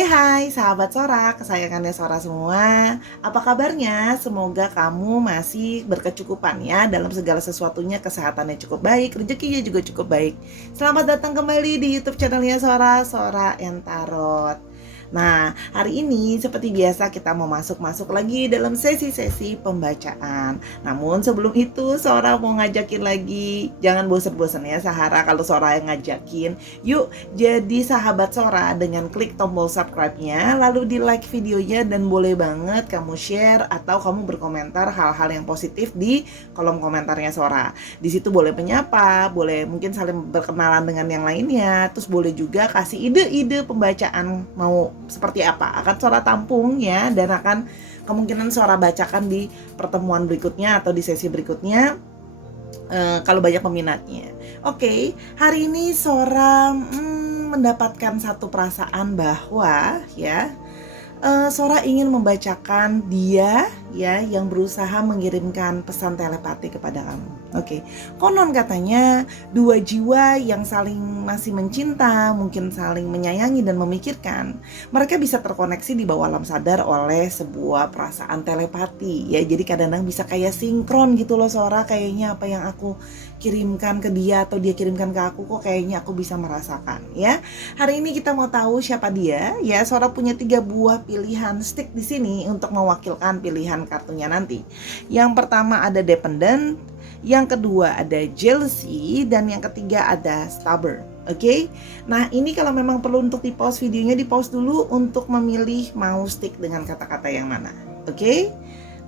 Hai sahabat Sora, kesayangannya Sora semua. Apa kabarnya? Semoga kamu masih berkecukupan ya dalam segala sesuatunya, kesehatannya cukup baik, rezekinya juga cukup baik. Selamat datang kembali di YouTube channelnya Sora, Sora and Tarot. Nah, hari ini seperti biasa kita mau masuk lagi dalam sesi-sesi pembacaan. Namun sebelum itu Sora mau ngajakin lagi, jangan bosan-bosan ya Sahara kalau Sora yang ngajakin. Yuk jadi sahabat Sora dengan klik tombol subscribe-nya, lalu di like videonya, dan boleh banget kamu share atau kamu berkomentar hal-hal yang positif di kolom komentarnya Sora. Di situ boleh menyapa, boleh mungkin saling berkenalan dengan yang lainnya, terus boleh juga kasih ide-ide pembacaan mau seperti apa. Akan Sora tampung ya, dan akan kemungkinan Sora bacakan di pertemuan berikutnya atau di sesi berikutnya. Kalau banyak peminatnya. Oke, hari ini Sora mendapatkan satu perasaan bahwa ya Sora ingin membacakan dia ya yang berusaha mengirimkan pesan telepati kepada kamu. Oke. Konon katanya dua jiwa yang saling masih mencinta, mungkin saling menyayangi dan memikirkan, mereka bisa terkoneksi di bawah alam sadar oleh sebuah perasaan telepati ya. Jadi kadang-kadang bisa kayak sinkron gitu loh Sora, kayaknya apa yang aku kirimkan ke dia atau dia kirimkan ke aku kok kayaknya aku bisa merasakan ya. Hari ini kita mau tahu siapa dia ya. Sora punya 3 buah pilihan stick di sini untuk mewakilkan pilihan kartunya nanti. Yang pertama ada dependent, yang kedua ada jealousy, dan yang ketiga ada stubborn. Oke. Nah, ini kalau memang perlu untuk di-pause videonya, di-pause dulu untuk memilih mau stick dengan kata-kata yang mana. Oke?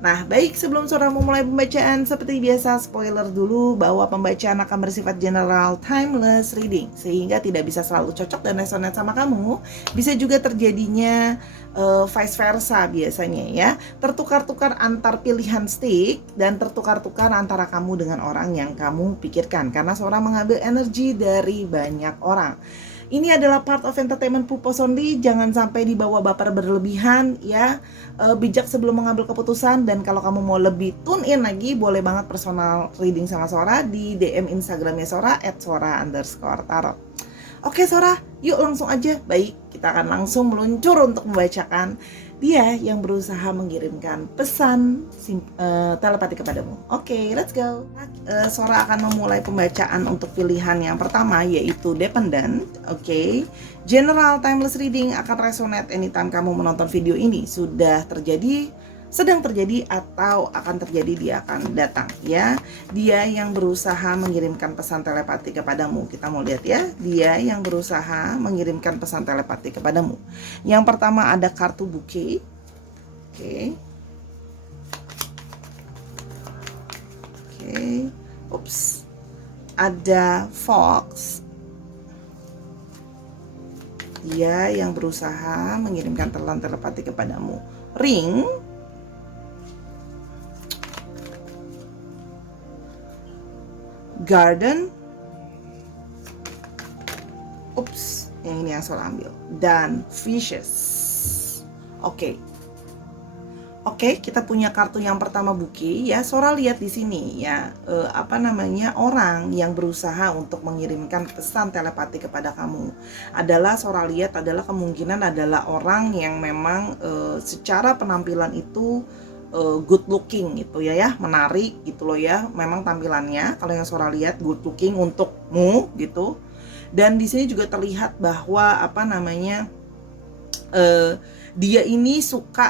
Nah, baik, sebelum Sora memulai pembacaan, seperti biasa spoiler dulu bahwa pembacaan akan bersifat general timeless reading, sehingga tidak bisa selalu cocok dan resonate sama kamu. Bisa juga terjadinya vice versa biasanya ya, tertukar-tukar antar pilihan stick dan tertukar-tukar antara kamu dengan orang yang kamu pikirkan, karena Sora mengambil energi dari banyak orang. Ini adalah part of entertainment purpose only, jangan sampai dibawa baper berlebihan ya. Bijak sebelum mengambil keputusan, dan kalau kamu mau lebih tune in lagi, boleh banget personal reading sama Sora di DM Instagramnya Sora @sora_tarot. Oke Sora, yuk langsung aja. Baik, kita akan langsung meluncur untuk membacakan dia yang berusaha mengirimkan pesan telepati kepadamu. Oke, let's go. Sora akan memulai pembacaan untuk pilihan yang pertama, yaitu dependent. Oke. General timeless reading akan resonate anytime kamu menonton video ini. Sudah terjadi, sedang terjadi, atau akan terjadi, dia akan datang ya. Dia yang berusaha mengirimkan pesan telepati kepadamu. Kita mau lihat ya, dia yang berusaha mengirimkan pesan telepati kepadamu. Yang pertama ada kartu bouquet. Oke. Ups. Ada fox. Dia yang berusaha mengirimkan pesan telepati kepadamu. Ring. Garden. Ups, yang ini yang Sora ambil. Dan fishes. Oke, kita punya kartu yang pertama bouquet ya. Sora lihat di sini ya, orang yang berusaha untuk mengirimkan pesan telepati kepada kamu adalah, Sora lihat adalah kemungkinan adalah orang yang memang secara penampilan itu good looking gitu ya, menarik gitu loh ya. Memang tampilannya kalau yang Sora lihat good looking untukmu gitu. Dan di sini juga terlihat bahwa dia ini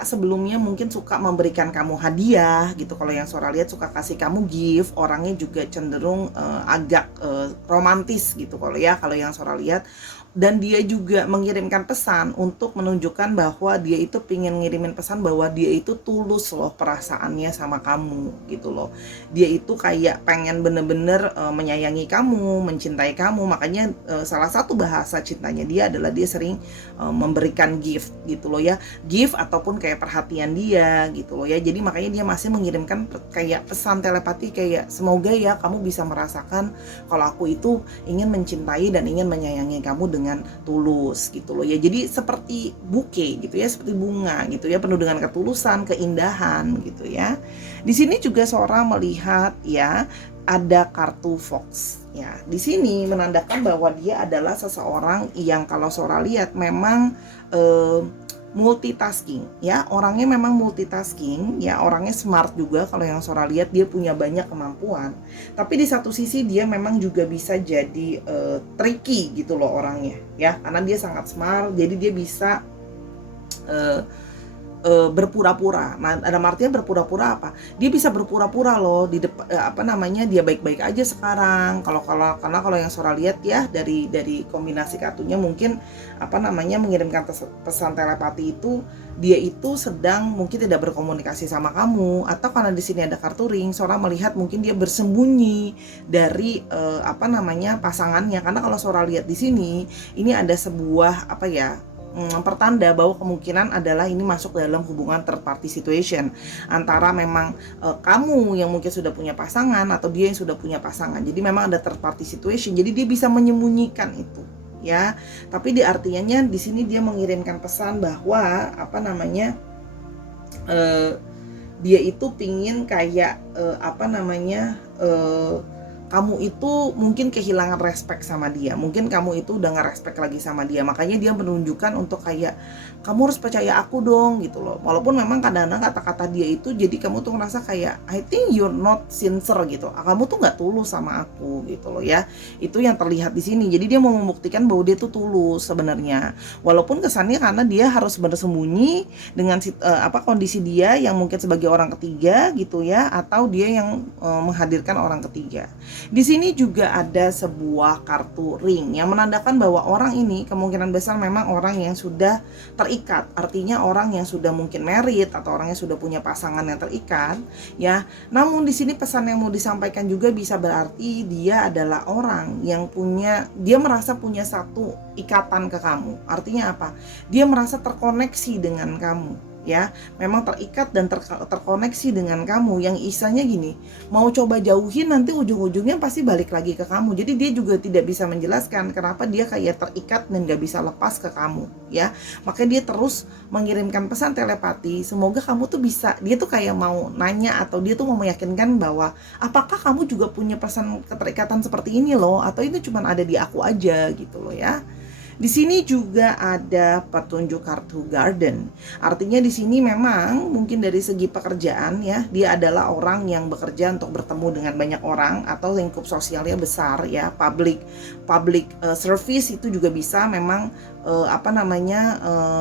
sebelumnya mungkin suka memberikan kamu hadiah gitu. Kalau yang Sora lihat suka kasih kamu gift, orangnya juga cenderung agak romantis gitu kalau yang Sora lihat. Dan dia juga mengirimkan pesan untuk menunjukkan bahwa dia itu pengen ngirimin pesan bahwa dia itu tulus loh perasaannya sama kamu gitu loh. Dia itu kayak pengen bener-bener menyayangi kamu, mencintai kamu. Makanya salah satu bahasa cintanya dia adalah dia sering memberikan gift gitu loh ya. Gift ataupun kayak perhatian dia gitu loh ya. Jadi makanya dia masih mengirimkan kayak pesan telepati, kayak semoga ya kamu bisa merasakan kalau aku itu ingin mencintai dan ingin menyayangi kamu dengan tulus gitu loh ya. Jadi seperti bouquet gitu ya, seperti bunga gitu ya, penuh dengan ketulusan, keindahan gitu ya. Di sini juga Sora melihat ya ada kartu Fox ya. Di sini menandakan bahwa dia adalah seseorang yang kalau Sora lihat memang multitasking ya, orangnya memang multitasking ya, orangnya smart juga. Kalau yang Sora lihat dia punya banyak kemampuan, tapi di satu sisi dia memang juga bisa jadi tricky gitu loh orangnya ya, karena dia sangat smart, jadi dia bisa berpura-pura. Nah, ada artinya berpura-pura apa? Dia bisa berpura-pura loh di depan dia baik-baik aja sekarang. Karena kalau yang Sora lihat ya dari kombinasi kartunya mungkin mengirimkan pesan telepati itu dia itu sedang mungkin tidak berkomunikasi sama kamu, atau karena di sini ada kartu ring, Sora melihat mungkin dia bersembunyi dari pasangannya. Karena kalau Sora lihat di sini ini ada sebuah pertanda bahwa kemungkinan adalah ini masuk dalam hubungan third party situation antara memang kamu yang mungkin sudah punya pasangan atau dia yang sudah punya pasangan. Jadi memang ada third party situation. Jadi dia bisa menyembunyikan itu ya. Tapi di artinya di sini dia mengirimkan pesan bahwa dia itu pingin kayak kamu itu mungkin kehilangan respect sama dia, mungkin kamu itu udah nggak respect lagi sama dia, makanya dia menunjukkan untuk kayak kamu harus percaya aku dong gitu loh. Walaupun memang kadang-kadang kata-kata dia itu jadi kamu tuh ngerasa kayak I think you're not sincere gitu, kamu tuh nggak tulus sama aku gitu loh ya. Itu yang terlihat di sini. Jadi dia mau membuktikan bahwa dia tuh tulus sebenarnya, walaupun kesannya karena dia harus bersembunyi dengan kondisi dia yang mungkin sebagai orang ketiga gitu ya, atau dia yang menghadirkan orang ketiga. Di sini juga ada sebuah kartu ring yang menandakan bahwa orang ini kemungkinan besar memang orang yang sudah terikat, artinya orang yang sudah mungkin married atau orang yang sudah punya pasangan yang terikat ya. Namun di sini pesan yang mau disampaikan juga bisa berarti dia adalah orang yang dia merasa punya satu ikatan ke kamu. Artinya apa? Dia merasa terkoneksi dengan kamu ya, memang terikat dan terkoneksi dengan kamu, yang isanya gini, mau coba jauhin nanti ujung-ujungnya pasti balik lagi ke kamu. Jadi dia juga tidak bisa menjelaskan kenapa dia kayak terikat dan gak bisa lepas ke kamu ya. Makanya dia terus mengirimkan pesan telepati, semoga kamu tuh bisa, dia tuh kayak mau nanya atau dia tuh mau meyakinkan bahwa apakah kamu juga punya pesan keterikatan seperti ini loh, atau itu cuma ada di aku aja gitu loh ya. Di sini juga ada petunjuk kartu garden. Artinya di sini memang mungkin dari segi pekerjaan ya, dia adalah orang yang bekerja untuk bertemu dengan banyak orang atau lingkup sosialnya besar ya, public service itu juga bisa memang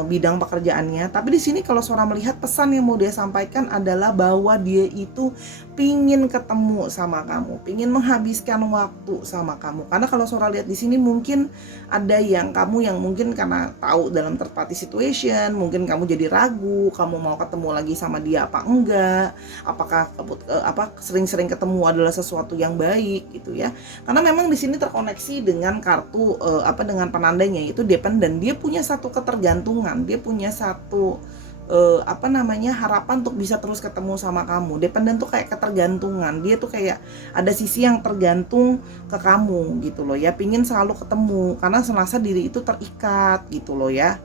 bidang pekerjaannya. Tapi di sini kalau Sora melihat pesan yang mau dia sampaikan adalah bahwa dia itu pingin ketemu sama kamu, pingin menghabiskan waktu sama kamu. Karena kalau Sora lihat di sini mungkin ada yang kamu yang mungkin karena tahu dalam third party situation, mungkin kamu jadi ragu, kamu mau ketemu lagi sama dia apa enggak, apakah sering-sering ketemu adalah sesuatu yang baik gitu ya. Karena memang di sini terkoneksi dengan kartu dengan penandanya yaitu dependent. Dia punya satu ketergantungan, dia punya satu harapan untuk bisa terus ketemu sama kamu. Dependent tuh kayak ketergantungan, dia tuh kayak ada sisi yang tergantung ke kamu gitu loh ya, pingin selalu ketemu karena serasa diri itu terikat gitu loh ya.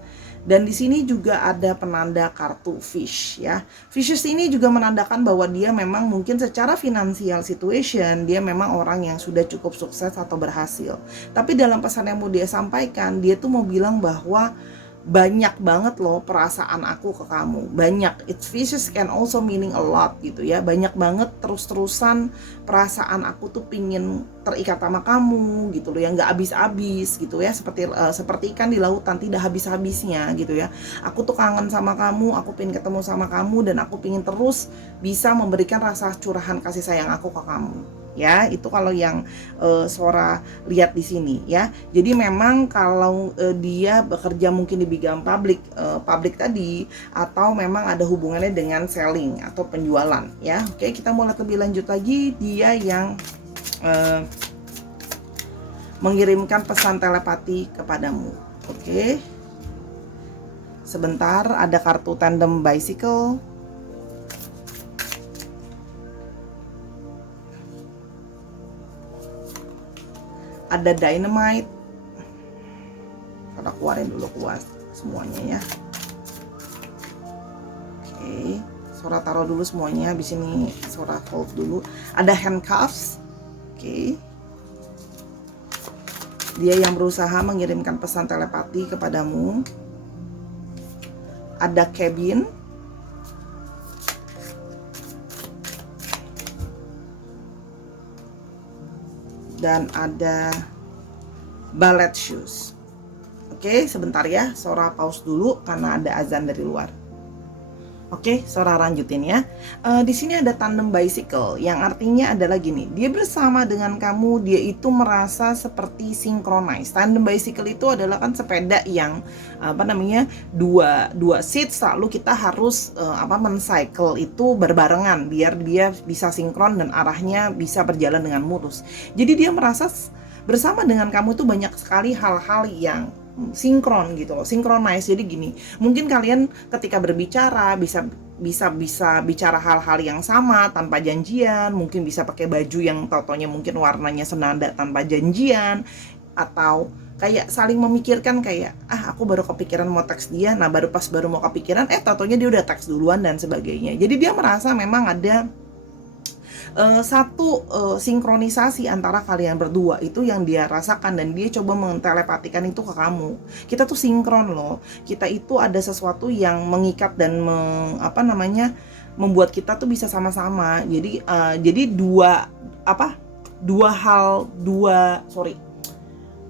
Dan di sini juga ada penanda kartu fish ya. Fishes ini juga menandakan bahwa dia memang mungkin secara financial situation dia memang orang yang sudah cukup sukses atau berhasil. Tapi dalam pesan yang mau dia sampaikan, dia tuh mau bilang bahwa banyak banget loh perasaan aku ke kamu, banyak. It fishes can also meaning a lot gitu ya, banyak banget terus-terusan perasaan aku tuh pingin terikat sama kamu gitu loh, yang nggak habis-habis gitu ya, seperti ikan di lautan tidak habis-habisnya gitu ya. Aku tuh kangen sama kamu, aku pingin ketemu sama kamu, dan aku pingin terus bisa memberikan rasa curahan kasih sayang aku ke kamu ya. Itu kalau yang Sora lihat di sini ya. Jadi memang kalau dia bekerja mungkin di bidang publik tadi, atau memang ada hubungannya dengan selling atau penjualan ya. Oke, kita mulai lebih lanjut lagi. Dia yang mengirimkan pesan telepati kepadamu. Oke, sebentar, ada kartu tandem bicycle, ada dynamite, keluarin dulu keluar semuanya ya. Oke, Sora taruh dulu semuanya. Habis ini Sora hold dulu. Ada handcuffs. Oke. Dia yang berusaha mengirimkan pesan telepati kepadamu. Ada cabin. Dan ada ballet shoes. Oke, sebentar ya. Sora pause dulu karena ada azan dari luar. Oke, Sora lanjutin ya. Di sini ada tandem bicycle, yang artinya adalah gini, dia bersama dengan kamu, dia itu merasa seperti synchronize. Tandem bicycle itu adalah kan sepeda yang dua seats, lalu kita harus men-cycle itu berbarengan biar dia bisa sinkron dan arahnya bisa berjalan dengan mulus. Jadi dia merasa bersama dengan kamu itu banyak sekali hal-hal yang sinkron gitu loh, synchronize. Jadi gini, mungkin kalian ketika berbicara bisa bicara hal-hal yang sama tanpa janjian, mungkin bisa pakai baju yang totonya mungkin warnanya senada tanpa janjian, atau kayak saling memikirkan kayak aku baru kepikiran mau teks dia, nah baru mau kepikiran totonya dia udah teks duluan dan sebagainya. Jadi dia merasa memang ada satu sinkronisasi antara kalian berdua itu yang dia rasakan, dan dia coba mentelepatikan itu ke kamu. Kita tuh sinkron loh, kita itu ada sesuatu yang mengikat dan membuat kita tuh bisa sama-sama. Jadi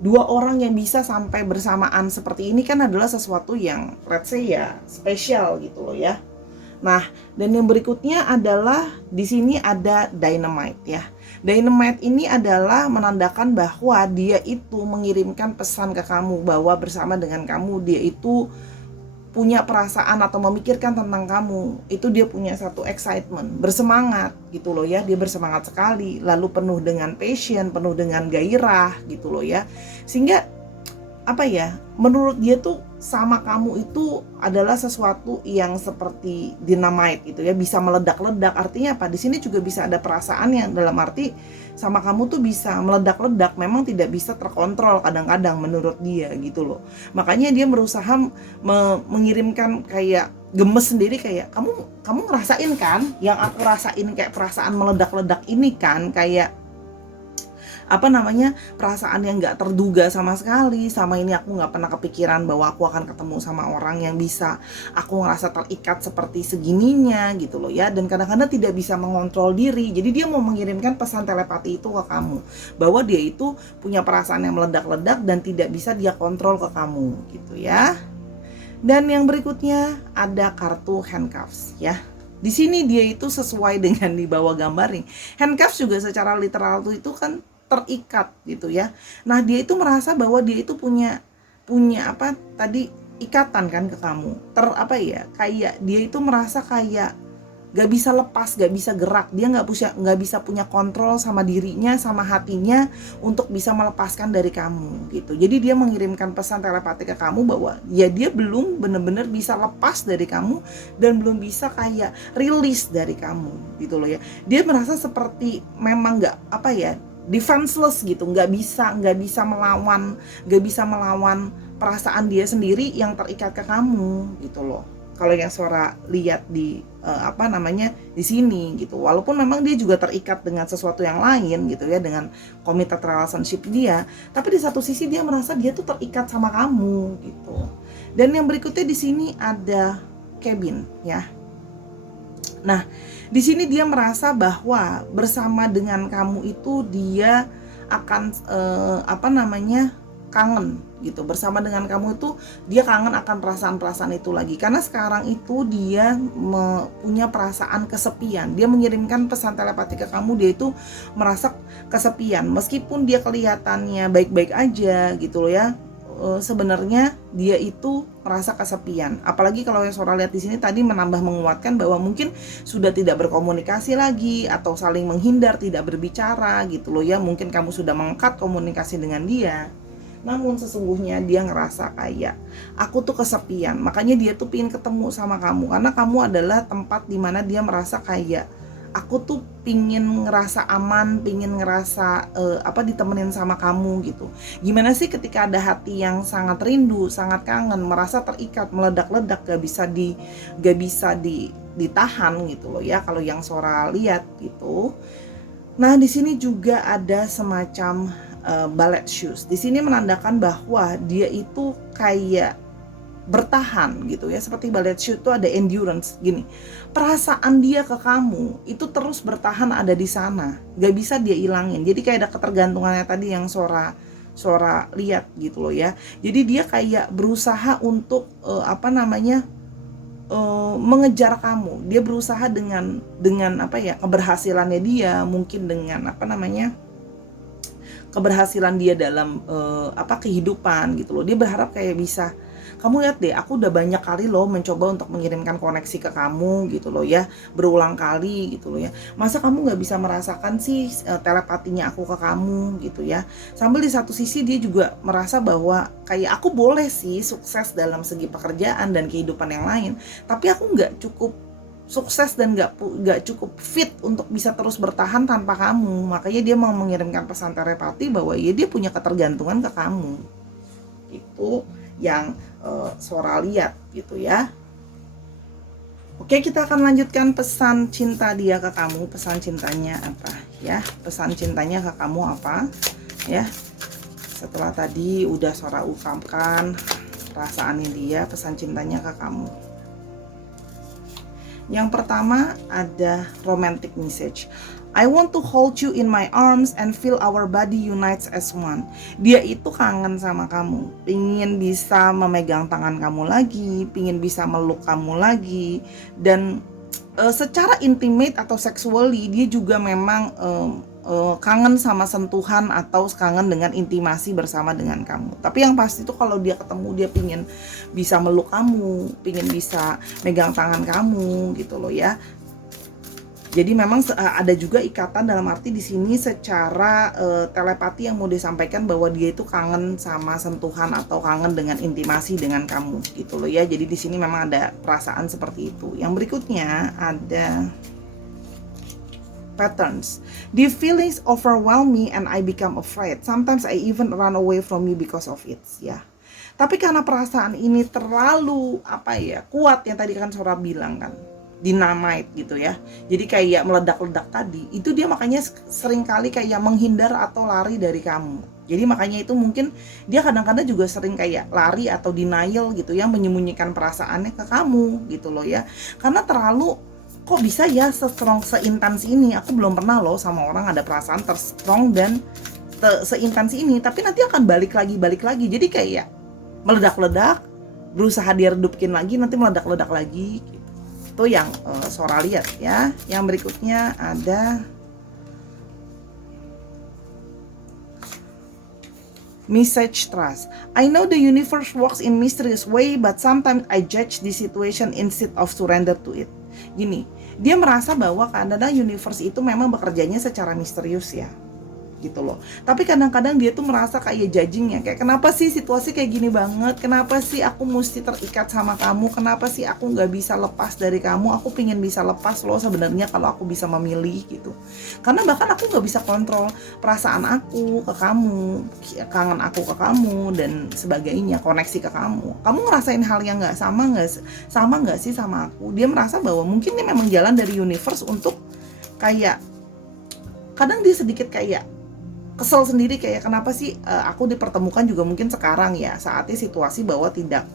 dua orang yang bisa sampai bersamaan seperti ini kan adalah sesuatu yang let's say ya spesial gitu loh ya. Nah, dan yang berikutnya adalah di sini ada dynamite ya. Dynamite ini adalah menandakan bahwa dia itu mengirimkan pesan ke kamu bahwa bersama dengan kamu dia itu punya perasaan atau memikirkan tentang kamu. Itu dia punya satu excitement, bersemangat gitu loh ya. Dia bersemangat sekali, lalu penuh dengan passion, penuh dengan gairah gitu loh ya. Sehingga menurut dia tuh sama kamu itu adalah sesuatu yang seperti dynamite gitu ya, bisa meledak-ledak. Artinya apa? Di sini juga bisa ada perasaan yang dalam arti sama kamu tuh bisa meledak-ledak, memang tidak bisa terkontrol kadang-kadang menurut dia gitu loh. Makanya dia berusaha mengirimkan kayak gemes sendiri, kayak kamu ngerasain kan yang aku rasain, kayak perasaan meledak-ledak ini kan, kayak perasaan yang gak terduga sama sekali. Sama ini aku gak pernah kepikiran bahwa aku akan ketemu sama orang yang bisa aku ngerasa terikat seperti segininya gitu loh ya. Dan kadang-kadang tidak bisa mengontrol diri. Jadi dia mau mengirimkan pesan telepati itu ke kamu, bahwa dia itu punya perasaan yang meledak-ledak dan tidak bisa dia kontrol ke kamu gitu ya. Dan yang berikutnya ada kartu handcuffs ya. Di sini dia itu sesuai dengan di bawah gambar nih. Handcuffs juga secara literal itu kan terikat gitu ya. Nah, dia itu merasa bahwa dia itu punya ikatan kan ke kamu. Kayak dia itu merasa kayak gak bisa lepas, gak bisa gerak. Dia gak bisa punya kontrol sama dirinya, sama hatinya untuk bisa melepaskan dari kamu gitu. Jadi dia mengirimkan pesan telepati ke kamu bahwa ya dia belum benar-benar bisa lepas dari kamu dan belum bisa kayak rilis dari kamu gitu loh ya. Dia merasa seperti memang defenseless gitu, nggak bisa melawan perasaan dia sendiri yang terikat ke kamu gitu loh. Kalau yang Sora lihat di di sini gitu, walaupun memang dia juga terikat dengan sesuatu yang lain gitu ya, dengan committed relationship dia, tapi di satu sisi dia merasa dia tuh terikat sama kamu gitu. Dan yang berikutnya di sini ada cabin ya. Nah, di sini dia merasa bahwa bersama dengan kamu itu dia akan kangen gitu. Bersama dengan kamu itu dia kangen akan perasaan-perasaan itu lagi. Karena sekarang itu dia punya perasaan kesepian. Dia mengirimkan pesan telepati ke kamu, dia itu merasa kesepian. Meskipun dia kelihatannya baik-baik aja gitu loh ya. Sebenarnya dia itu merasa kesepian. Apalagi kalau yang Sora lihat di sini tadi menambah menguatkan bahwa mungkin sudah tidak berkomunikasi lagi atau saling menghindar, tidak berbicara gitu loh ya. Mungkin kamu sudah meng-cut komunikasi dengan dia. Namun sesungguhnya dia ngerasa kayak aku tuh kesepian. Makanya dia tuh pengen ketemu sama kamu, karena kamu adalah tempat dimana dia merasa kayak aku tuh pingin ngerasa aman, pingin ngerasa ditemenin sama kamu gitu. Gimana sih ketika ada hati yang sangat rindu, sangat kangen, merasa terikat, meledak-ledak, gak bisa ditahan gitu loh ya, kalau yang Sora lihat gitu. Nah, di sini juga ada semacam ballet shoes. Di sini menandakan bahwa dia itu kayak bertahan gitu ya, seperti ballet shoe itu ada endurance gini. Perasaan dia ke kamu itu terus bertahan ada di sana, gak bisa dia ilangin. Jadi kayak ada ketergantungannya tadi yang Sora lihat gitu loh ya. Jadi dia kayak berusaha untuk mengejar kamu. Dia berusaha dengan keberhasilannya dia, mungkin dengan keberhasilan dia dalam kehidupan gitu loh. Dia berharap kayak bisa, kamu lihat deh, aku udah banyak kali loh mencoba untuk mengirimkan koneksi ke kamu gitu loh ya, berulang kali gitu loh ya. Masa kamu nggak bisa merasakan sih telepatinya aku ke kamu gitu ya. Sambil di satu sisi dia juga merasa bahwa kayak aku boleh sih sukses dalam segi pekerjaan dan kehidupan yang lain, tapi aku nggak cukup sukses dan nggak cukup fit untuk bisa terus bertahan tanpa kamu. Makanya dia mau mengirimkan pesan telepati bahwa ya dia punya ketergantungan ke kamu. Itu yang Sora lihat gitu ya. Oke, kita akan lanjutkan pesan cinta dia ke kamu. Pesan cintanya apa ya? Pesan cintanya ke kamu apa ya? Setelah tadi udah Sora ungkapkan perasaannya dia, pesan cintanya ke kamu. Yang pertama ada romantic message. I want to hold you in my arms and feel our body unites as one. Dia itu kangen sama kamu, pingin bisa memegang tangan kamu lagi, pingin bisa meluk kamu lagi, dan secara intimate atau sexually dia juga memang kangen sama sentuhan atau kangen dengan intimasi bersama dengan kamu. Tapi yang pasti itu kalau dia ketemu, dia pingin bisa meluk kamu, pingin bisa megang tangan kamu gitu loh ya. Jadi memang ada juga ikatan dalam arti di sini secara telepati yang mau disampaikan bahwa dia itu kangen sama sentuhan atau kangen dengan intimasi dengan kamu gitu loh ya. Jadi di sini memang ada perasaan seperti itu. Yang berikutnya ada patterns. The feelings overwhelm me and I become afraid. Sometimes I even run away from you because of it. Ya. Tapi karena perasaan ini terlalu kuat, yang tadi kan Sora bilang kan, dynamite gitu ya. Jadi kayak meledak-ledak tadi. Itu dia makanya seringkali kayak menghindar atau lari dari kamu. Jadi makanya itu mungkin dia kadang-kadang juga sering kayak lari atau denial gitu ya, menyembunyikan perasaannya ke kamu gitu loh ya. Karena terlalu, kok bisa ya se-strong, seintens ini, aku belum pernah loh sama orang ada perasaan ter-strong dan seintens ini, tapi nanti akan balik lagi, jadi kayak meledak-ledak, berusaha diredupin lagi, nanti meledak-ledak lagi gitu. Itu yang Sora lihat ya. Yang berikutnya ada message trust. I know the universe works in mysterious way, but sometimes I judge the situation instead of surrender to it. Gini, dia merasa bahwa kadang-kadang universe itu memang bekerjanya secara misterius ya, gitu loh. Tapi kadang-kadang dia tuh merasa kayak judgingnya, kayak kenapa sih situasi kayak gini banget, kenapa sih aku mesti terikat sama kamu, kenapa sih aku nggak bisa lepas dari kamu, aku pingin bisa lepas loh sebenarnya kalau aku bisa memilih gitu. Karena bahkan aku nggak bisa kontrol perasaan aku ke kamu, kangen aku ke kamu dan sebagainya, koneksi ke kamu. Kamu ngerasain hal yang sama nggak sih sama aku? Dia merasa bahwa mungkin ini memang jalan dari universe untuk kayak, kadang dia sedikit kayak kesel sendiri, kayak kenapa sih aku dipertemukan juga mungkin sekarang ya, saatnya situasi bahwa tidak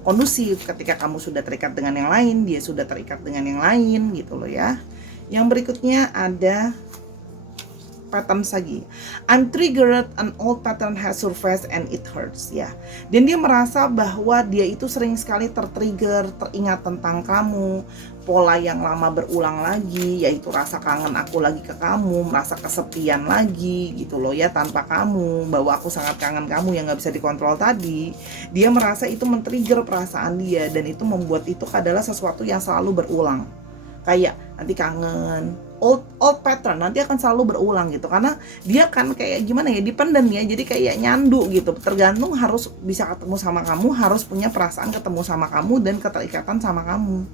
kondusif, ketika kamu sudah terikat dengan yang lain, dia sudah terikat dengan yang lain gitu loh ya. Yang berikutnya ada pattern lagi. I'm triggered, an old pattern has surfaced and it hurts ya. Dan dia merasa bahwa dia itu sering sekali tertrigger, teringat tentang kamu, pola yang lama berulang lagi, yaitu rasa kangen aku lagi ke kamu, merasa kesepian lagi gitu loh ya tanpa kamu, bahwa aku sangat kangen kamu yang gak bisa dikontrol tadi. Dia merasa itu men-trigger perasaan dia, dan itu membuat itu adalah sesuatu yang selalu berulang. Kayak nanti kangen, old pattern nanti akan selalu berulang gitu, karena dia kan kayak gimana ya, dependent ya, jadi kayak nyandu gitu, tergantung harus bisa ketemu sama kamu, harus punya perasaan ketemu sama kamu dan keterikatan sama kamu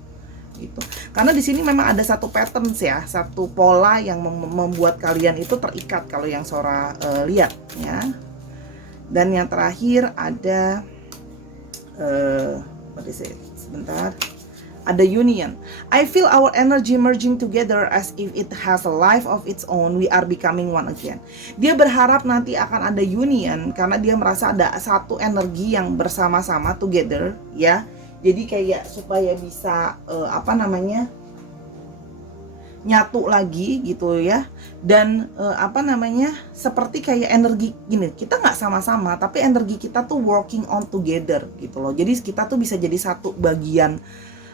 gitu. Karena di sini memang ada satu pattern ya, satu pola yang membuat kalian itu terikat kalau yang Sora lihat ya. Dan yang terakhir ada what is it? Sebentar. Ada union. I feel our energy merging together as if it has a life of its own. We are becoming one again. Dia berharap nanti akan ada union karena dia merasa ada satu energi yang bersama-sama together ya. Jadi kayak supaya bisa nyatu lagi gitu ya. Dan seperti kayak energi gini, kita nggak sama-sama tapi energi kita tuh working on together gitu loh. Jadi kita tuh bisa jadi satu bagian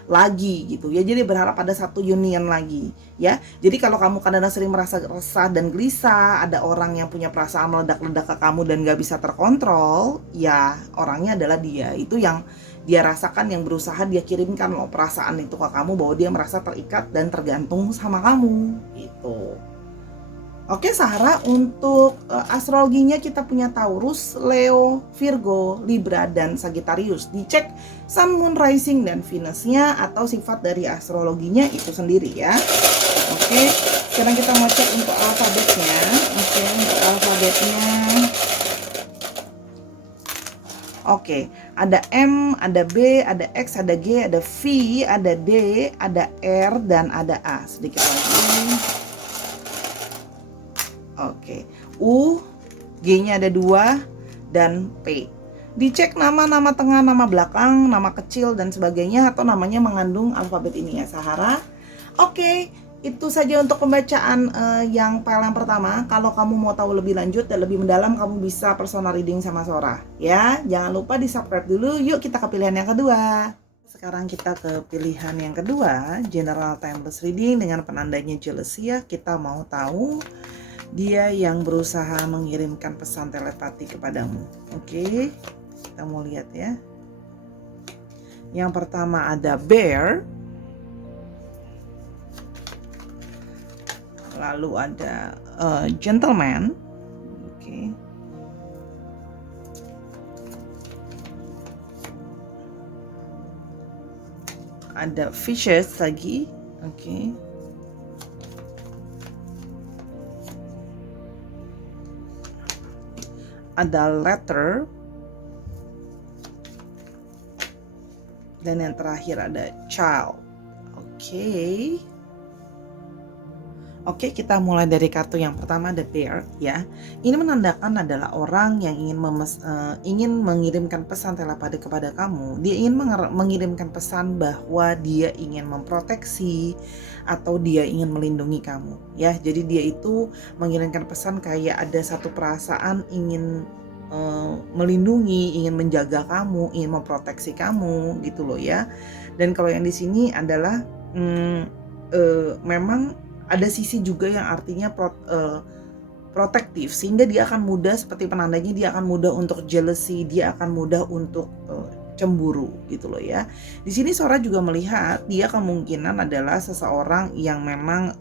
lagi gitu ya. Jadi berharap ada satu union lagi ya. Jadi kalau kamu kadang-kadang sering merasa resah dan gelisah, ada orang yang punya perasaan meledak-ledak ke kamu dan gak bisa terkontrol, ya orangnya adalah dia. Itu yang dia rasakan, yang berusaha dia kirimkan loh perasaan itu ke kamu, bahwa dia merasa terikat dan tergantung sama kamu gitu. Oke Sarah, untuk astrologinya kita punya Taurus, Leo, Virgo, Libra, dan Sagittarius. Dicek Sun, Moon, Rising, dan Venusnya atau sifat dari astrologinya itu sendiri ya. Oke, sekarang kita mau cek untuk alfabetnya. Oke, untuk alfabetnya. Oke, ada M, ada B, ada X, ada G, ada V, ada D, ada R, dan ada A. Sedikit lagi. Oke, U, G-nya ada 2, dan P. Dicek nama tengah, nama belakang, nama kecil, dan sebagainya, atau namanya mengandung alfabet ini ya, Sahara. Oke, itu saja untuk pembacaan yang file yang pertama. Kalau kamu mau tahu lebih lanjut dan lebih mendalam, kamu bisa personal reading sama Sora. Ya, jangan lupa di subscribe dulu. Yuk kita ke pilihan yang kedua. Sekarang kita ke pilihan yang kedua, General Timeless Reading dengan penandanya jealousy ya. Kita mau tahu dia yang berusaha mengirimkan pesan telepati kepadamu. Oke, kita mau lihat ya. Yang pertama ada bear, lalu ada gentleman. Oke, ada fishes lagi. Oke, ada letter, dan yang terakhir ada child. Oke, kita mulai dari kartu yang pertama, ada bear ya. Ini menandakan adalah orang yang ingin mengirimkan pesan telepati kepada kamu. Dia ingin mengirimkan pesan bahwa dia ingin memproteksi atau dia ingin melindungi kamu ya. Jadi dia itu mengirimkan pesan kayak ada satu perasaan ingin melindungi, ingin menjaga kamu, ingin memproteksi kamu gitu loh ya. Dan kalau yang di sini adalah memang ada sisi juga yang artinya protektif, sehingga dia akan mudah, seperti penandanya, dia akan mudah untuk jealousy, dia akan mudah untuk cemburu gitu loh ya. Di sini Sora juga melihat dia kemungkinan adalah seseorang yang memang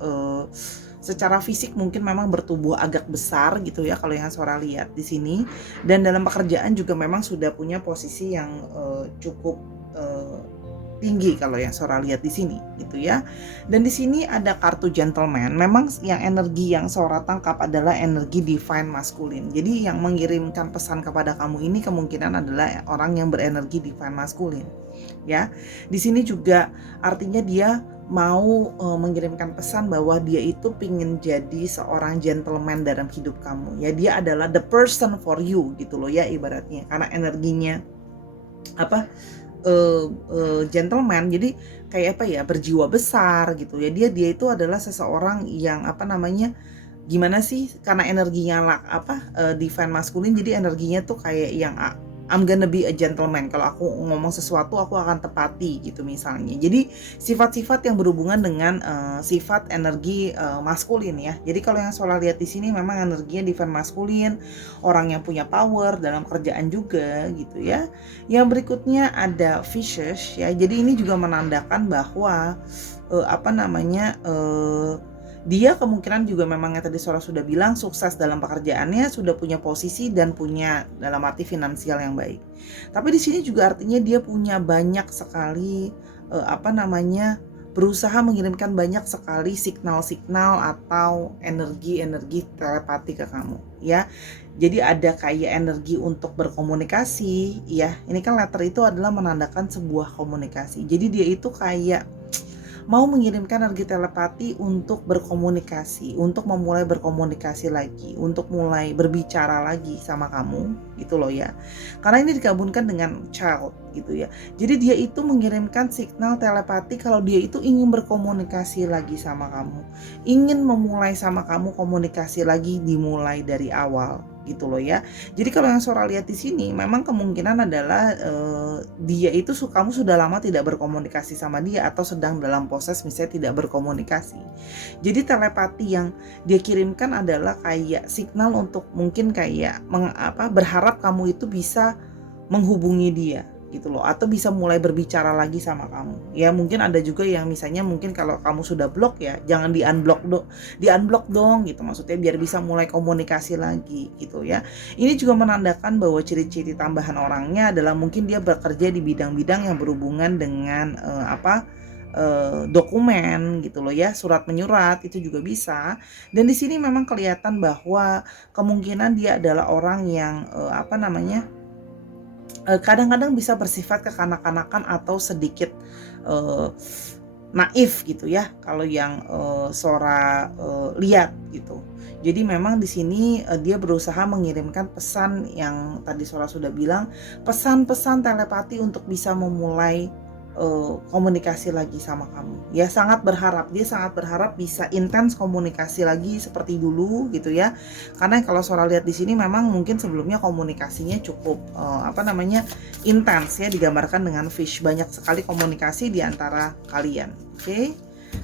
secara fisik mungkin memang bertubuh agak besar gitu ya, kalau yang Sora lihat di sini. Dan dalam pekerjaan juga memang sudah punya posisi yang cukup tinggi kalau yang Sora lihat di sini gitu ya. Dan di sini ada kartu gentleman. Memang yang energi yang Sora tangkap adalah energi divine masculine. Jadi yang mengirimkan pesan kepada kamu ini kemungkinan adalah orang yang berenergi divine masculine ya. Di sini juga artinya dia mau mengirimkan pesan bahwa dia itu pingin jadi seorang gentleman dalam hidup kamu ya. Dia adalah the person for you gitu loh ya ibaratnya, karena energinya gentleman, jadi kayak berjiwa besar gitu ya. Dia itu adalah seseorang yang gimana sih, karena energinya divine masculine, jadi energinya tuh kayak yang I'm gonna be a gentleman. Kalau aku ngomong sesuatu aku akan tepati gitu misalnya. Jadi sifat-sifat yang berhubungan dengan sifat energi maskulin ya. Jadi kalau yang Solar lihat di sini memang energinya divine maskulin, orang yang punya power dalam kerjaan juga gitu ya. Yang berikutnya ada fishes ya. Jadi ini juga menandakan bahwa dia kemungkinan juga memang yang tadi Sora sudah bilang, sukses dalam pekerjaannya, sudah punya posisi dan punya dalam arti finansial yang baik. Tapi di sini juga artinya dia punya banyak sekali berusaha mengirimkan banyak sekali signal-signal atau energi-energi telepati ke kamu ya. Jadi ada kayak energi untuk berkomunikasi ya. Ini kan letter itu adalah menandakan sebuah komunikasi. Jadi dia itu kayak mau mengirimkan energi telepati untuk berkomunikasi, untuk memulai berkomunikasi lagi, untuk mulai berbicara lagi sama kamu gitu loh ya. Karena ini digabungkan dengan child gitu ya. Jadi dia itu mengirimkan signal telepati kalau dia itu ingin berkomunikasi lagi sama kamu, ingin memulai sama kamu komunikasi lagi dimulai dari awal gitu loh ya. Jadi kalau yang Sora lihat di sini memang kemungkinan adalah dia itu kamu sudah lama tidak berkomunikasi sama dia atau sedang dalam proses misalnya tidak berkomunikasi. Jadi telepati yang dia kirimkan adalah kayak signal untuk mungkin kayak berharap kamu itu bisa menghubungi dia gitu loh, atau bisa mulai berbicara lagi sama kamu ya. Mungkin ada juga yang misalnya mungkin kalau kamu sudah blok ya jangan di unblock dong gitu, maksudnya biar bisa mulai komunikasi lagi gitu ya. Ini juga menandakan bahwa ciri-ciri tambahan orangnya adalah mungkin dia bekerja di bidang-bidang yang berhubungan dengan dokumen gitu loh ya, surat menyurat itu juga bisa. Dan di sini memang kelihatan bahwa kemungkinan dia adalah orang yang kadang-kadang bisa bersifat kekanak-kanakan atau sedikit naif gitu ya kalau yang Sora lihat gitu. Jadi memang di sini dia berusaha mengirimkan pesan yang tadi Sora sudah bilang, pesan-pesan telepati untuk bisa memulai komunikasi lagi sama kamu ya. Dia sangat berharap bisa intens komunikasi lagi seperti dulu gitu ya. Karena kalau Sora lihat di sini memang mungkin sebelumnya komunikasinya cukup intens ya, digambarkan dengan fish, banyak sekali komunikasi di antara kalian. Oke.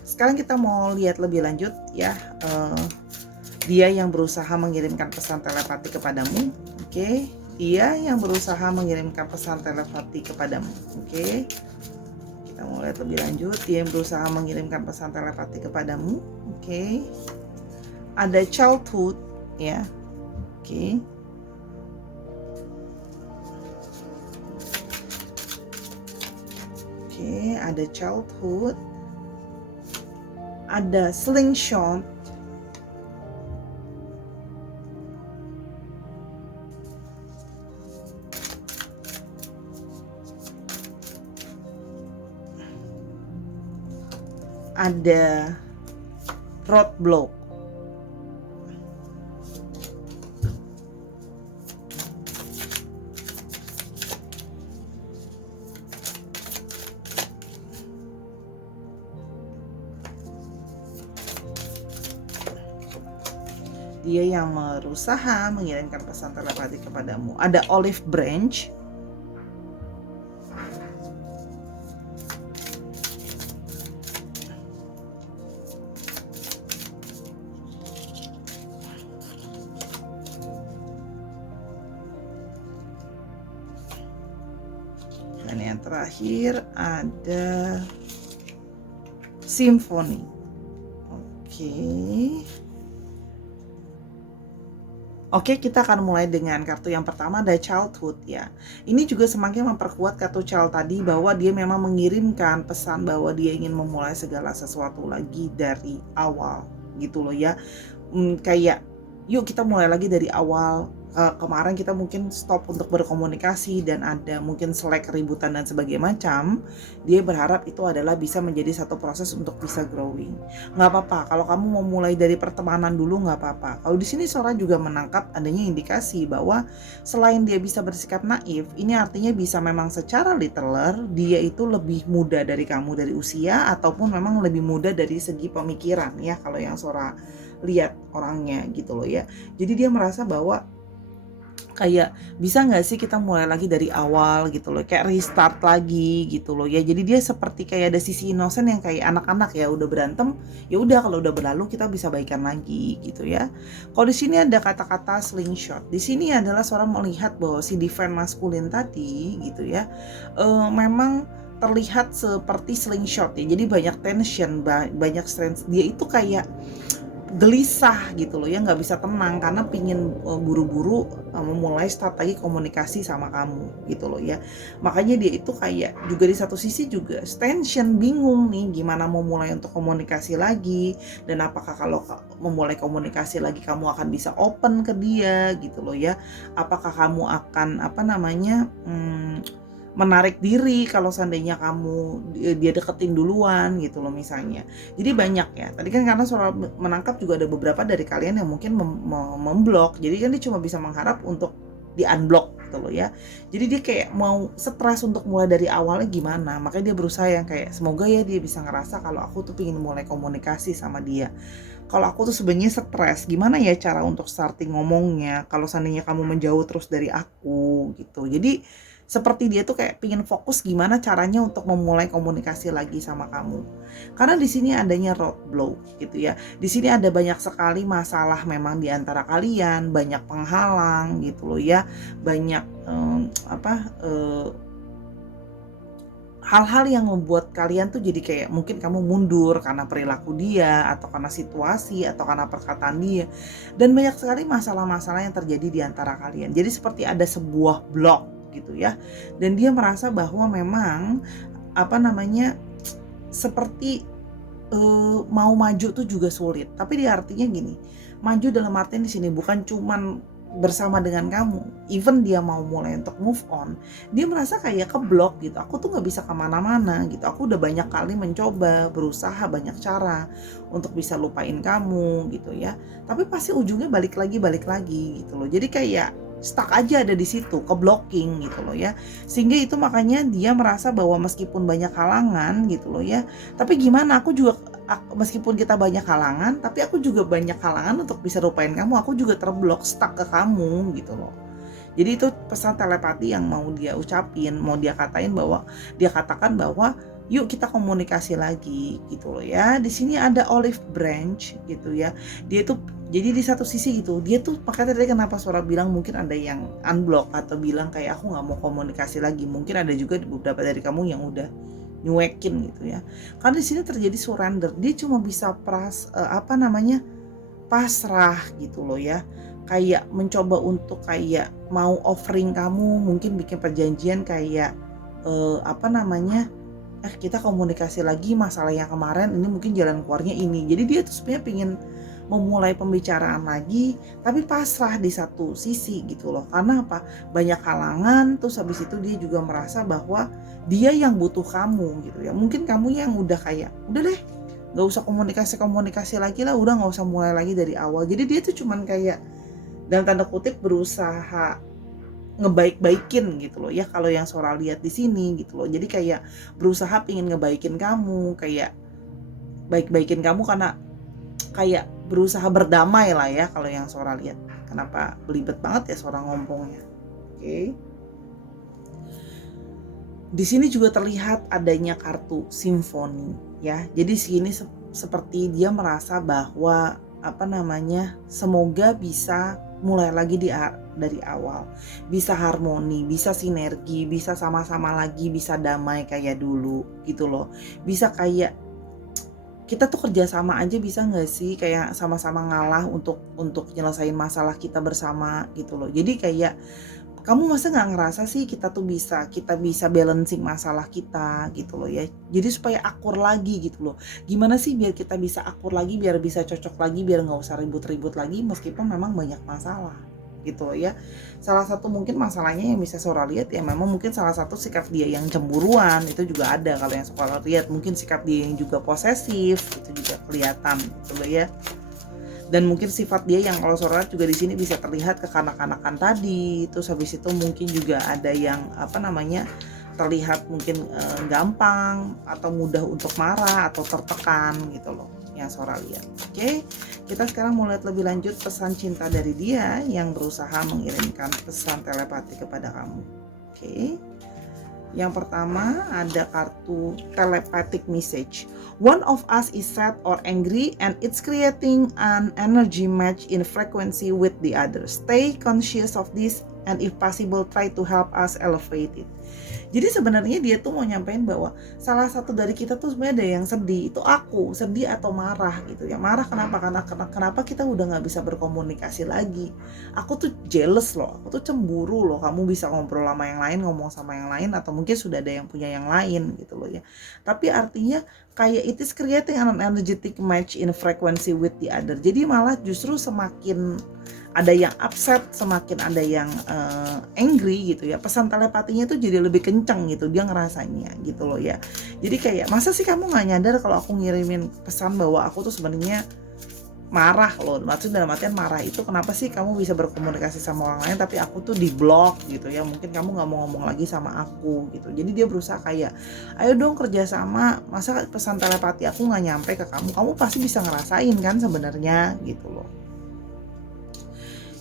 Sekarang kita mau lihat lebih lanjut ya, dia yang berusaha mengirimkan pesan telepati kepadamu. Oke. Dia yang berusaha mengirimkan pesan telepati kepadamu. Oke. Kita mau lihat lebih lanjut, dia berusaha mengirimkan pesan telepati kepadamu. Oke. Ada childhood ya. Oke. Oke, ada childhood. Ada slingshot. Ada roadblock. Dia yang berusaha mengirimkan pesan telepati kepadamu. Ada olive branch. Dan yang terakhir ada symphony. Oke, kita akan mulai dengan kartu yang pertama, ada childhood ya. Ini juga semakin memperkuat kartu child tadi bahwa dia memang mengirimkan pesan bahwa dia ingin memulai segala sesuatu lagi dari awal gitu loh ya. Kayak yuk kita mulai lagi dari awal. Kemarin kita mungkin stop untuk berkomunikasi dan ada mungkin selek, keributan dan sebagainya macam. Dia berharap itu adalah bisa menjadi satu proses untuk bisa growing. Nggak apa-apa kalau kamu mau mulai dari pertemanan dulu, nggak apa-apa. Kalau di sini Sora juga menangkap adanya indikasi bahwa selain dia bisa bersikap naif, ini artinya bisa memang secara literal dia itu lebih muda dari kamu dari usia, ataupun memang lebih muda dari segi pemikiran ya kalau yang Sora lihat orangnya gitu loh ya. Jadi dia merasa bahwa kayak bisa nggak sih kita mulai lagi dari awal gitu loh, kayak restart lagi gitu loh ya. Jadi dia seperti kayak ada sisi innocent yang kayak anak-anak ya, udah berantem ya udah, kalau udah berlalu kita bisa baikan lagi gitu ya. Kalau di sini ada kata-kata slingshot, di sini adalah seorang melihat bahwa si divine maskulin tadi gitu ya, memang terlihat seperti slingshot ya. Jadi banyak tension, banyak strength, dia itu kayak gelisah gitu loh ya, nggak bisa tenang karena pingin buru-buru memulai start lagi komunikasi sama kamu gitu loh ya. Makanya dia itu kayak juga di satu sisi juga tension, bingung nih gimana mau mulai untuk komunikasi lagi, dan apakah kalau memulai komunikasi lagi kamu akan bisa open ke dia gitu loh ya. Apakah kamu akan menarik diri kalau seandainya dia deketin duluan gitu loh misalnya. Jadi banyak ya. Tadi kan karena soal menangkap juga ada beberapa dari kalian yang mungkin memblok. Jadi kan dia cuma bisa mengharap untuk di unblock gitu loh ya. Jadi dia kayak mau stres untuk mulai dari awalnya gimana. Makanya dia berusaha yang kayak semoga ya dia bisa ngerasa kalau aku tuh pengen mulai komunikasi sama dia. Kalau aku tuh sebenarnya stres, gimana ya cara untuk starting ngomongnya kalau seandainya kamu menjauh terus dari aku gitu. Jadi seperti dia tuh kayak pingin fokus gimana caranya untuk memulai komunikasi lagi sama kamu. Karena di sini adanya roadblock gitu ya. Di sini ada banyak sekali masalah memang di antara kalian, banyak penghalang gitu loh ya. Banyak hal-hal yang membuat kalian tuh jadi kayak mungkin kamu mundur karena perilaku dia, atau karena situasi, atau karena perkataan dia. Dan banyak sekali masalah-masalah yang terjadi di antara kalian. Jadi seperti ada sebuah blok gitu ya. Dan dia merasa bahwa memang seperti mau maju tuh juga sulit. Tapi dia artinya gini, maju dalam artian di sini bukan cuman bersama dengan kamu, even dia mau mulai untuk move on, dia merasa kayak keblok gitu. Aku tuh nggak bisa kemana-mana gitu. Aku udah banyak kali mencoba, berusaha banyak cara untuk bisa lupain kamu gitu ya. Tapi pasti ujungnya balik lagi gitu loh. Jadi kayak stuck aja ada di situ, keblocking gitu loh ya. Sehingga itu makanya dia merasa bahwa meskipun banyak halangan gitu loh ya, tapi gimana meskipun kita banyak halangan, tapi aku juga banyak halangan untuk bisa lupain kamu. Aku juga terblok, stuck ke kamu gitu loh. Jadi itu pesan telepati yang mau dia ucapin, mau dia katakan bahwa yuk kita komunikasi lagi gitu loh ya. Di sini ada olive branch gitu ya. Dia tuh jadi di satu sisi gitu, dia tuh makanya tadi kenapa Sora bilang mungkin ada yang unblock atau bilang kayak aku nggak mau komunikasi lagi. Mungkin ada juga beberapa dari kamu yang udah nyuekin gitu ya. Karena di sini terjadi surrender. Dia cuma bisa pasrah gitu loh ya. Kayak mencoba untuk kayak mau offering kamu, mungkin bikin perjanjian kayak kita komunikasi lagi masalah yang kemarin, ini mungkin jalan keluarnya ini. Jadi dia tuh sebenarnya pengen memulai pembicaraan lagi, tapi pasrah di satu sisi gitu loh. Karena apa? Banyak halangan, terus habis itu dia juga merasa bahwa dia yang butuh kamu gitu ya. Mungkin kamu yang udah kayak, udah deh, gak usah komunikasi lagi lah, udah gak usah mulai lagi dari awal. Jadi dia tuh cuman kayak, dalam tanda kutip berusaha ngebaik-baikin gitu loh ya, kalau yang Sora lihat di sini gitu loh. Jadi kayak berusaha pingin ngebaikin kamu, kayak baik-baikin kamu karena kayak berusaha berdamai lah ya kalau yang Sora lihat. Kenapa belibet banget ya Sora ngomongnya? Oke. Di sini juga terlihat adanya kartu simfoni ya. Jadi sini seperti dia merasa bahwa semoga bisa mulai lagi dari awal, bisa harmoni, bisa sinergi, bisa sama-sama lagi, bisa damai kayak dulu gitu loh. Bisa kayak kita tuh kerja sama aja bisa nggak sih, kayak sama-sama ngalah untuk nyelesain masalah kita bersama gitu loh. Jadi kayak kamu masa nggak ngerasa sih kita bisa balancing masalah kita gitu loh ya. Jadi supaya akur lagi gitu loh. Gimana sih biar kita bisa akur lagi, biar bisa cocok lagi, biar nggak usah ribut-ribut lagi meskipun memang banyak masalah gitu loh ya. Salah satu mungkin masalahnya yang bisa Sora lihat ya, memang mungkin salah satu sikap dia yang cemburuan itu juga ada. Kalau yang Sora lihat mungkin sikap dia yang juga posesif itu juga kelihatan gitu loh ya. Dan mungkin sifat dia yang kalau Sora juga di sini bisa terlihat kekanak-kanakan tadi. Terus habis itu mungkin juga ada yang terlihat mungkin gampang atau mudah untuk marah atau tertekan gitu loh yang Sora lihat. Oke, kita sekarang mau lihat lebih lanjut pesan cinta dari dia yang berusaha mengirimkan pesan telepati kepada kamu. Oke. Yang pertama ada kartu telepathic message. One of us is sad or angry and it's creating an energy match in frequency with the other. Stay conscious of this and if possible try to help us elevate it. Jadi sebenarnya dia tuh mau nyampein bahwa salah satu dari kita tuh sebenarnya ada yang sedih, itu aku, sedih atau marah gitu ya. Marah kenapa? Karena kenapa kita udah nggak bisa berkomunikasi lagi. Aku tuh jealous loh, aku tuh cemburu loh, kamu bisa ngobrol sama yang lain, ngomong sama yang lain, atau mungkin sudah ada yang punya yang lain gitu loh ya. Tapi artinya kayak it is creating an energetic match in frequency with the other. Jadi malah justru semakin ada yang upset, semakin ada yang angry gitu ya. Pesan telepatinya tuh jadi lebih kenceng gitu, dia ngerasanya gitu loh ya. Jadi kayak, masa sih kamu gak nyadar kalau aku ngirimin pesan bahwa aku tuh sebenarnya marah loh. Maksud dalam artian marah itu, kenapa sih kamu bisa berkomunikasi sama orang lain tapi aku tuh di block gitu ya. Mungkin kamu gak mau ngomong lagi sama aku gitu. Jadi dia berusaha kayak, ayo dong kerjasama, masa pesan telepati aku gak nyampe ke kamu pasti bisa ngerasain kan sebenarnya gitu loh.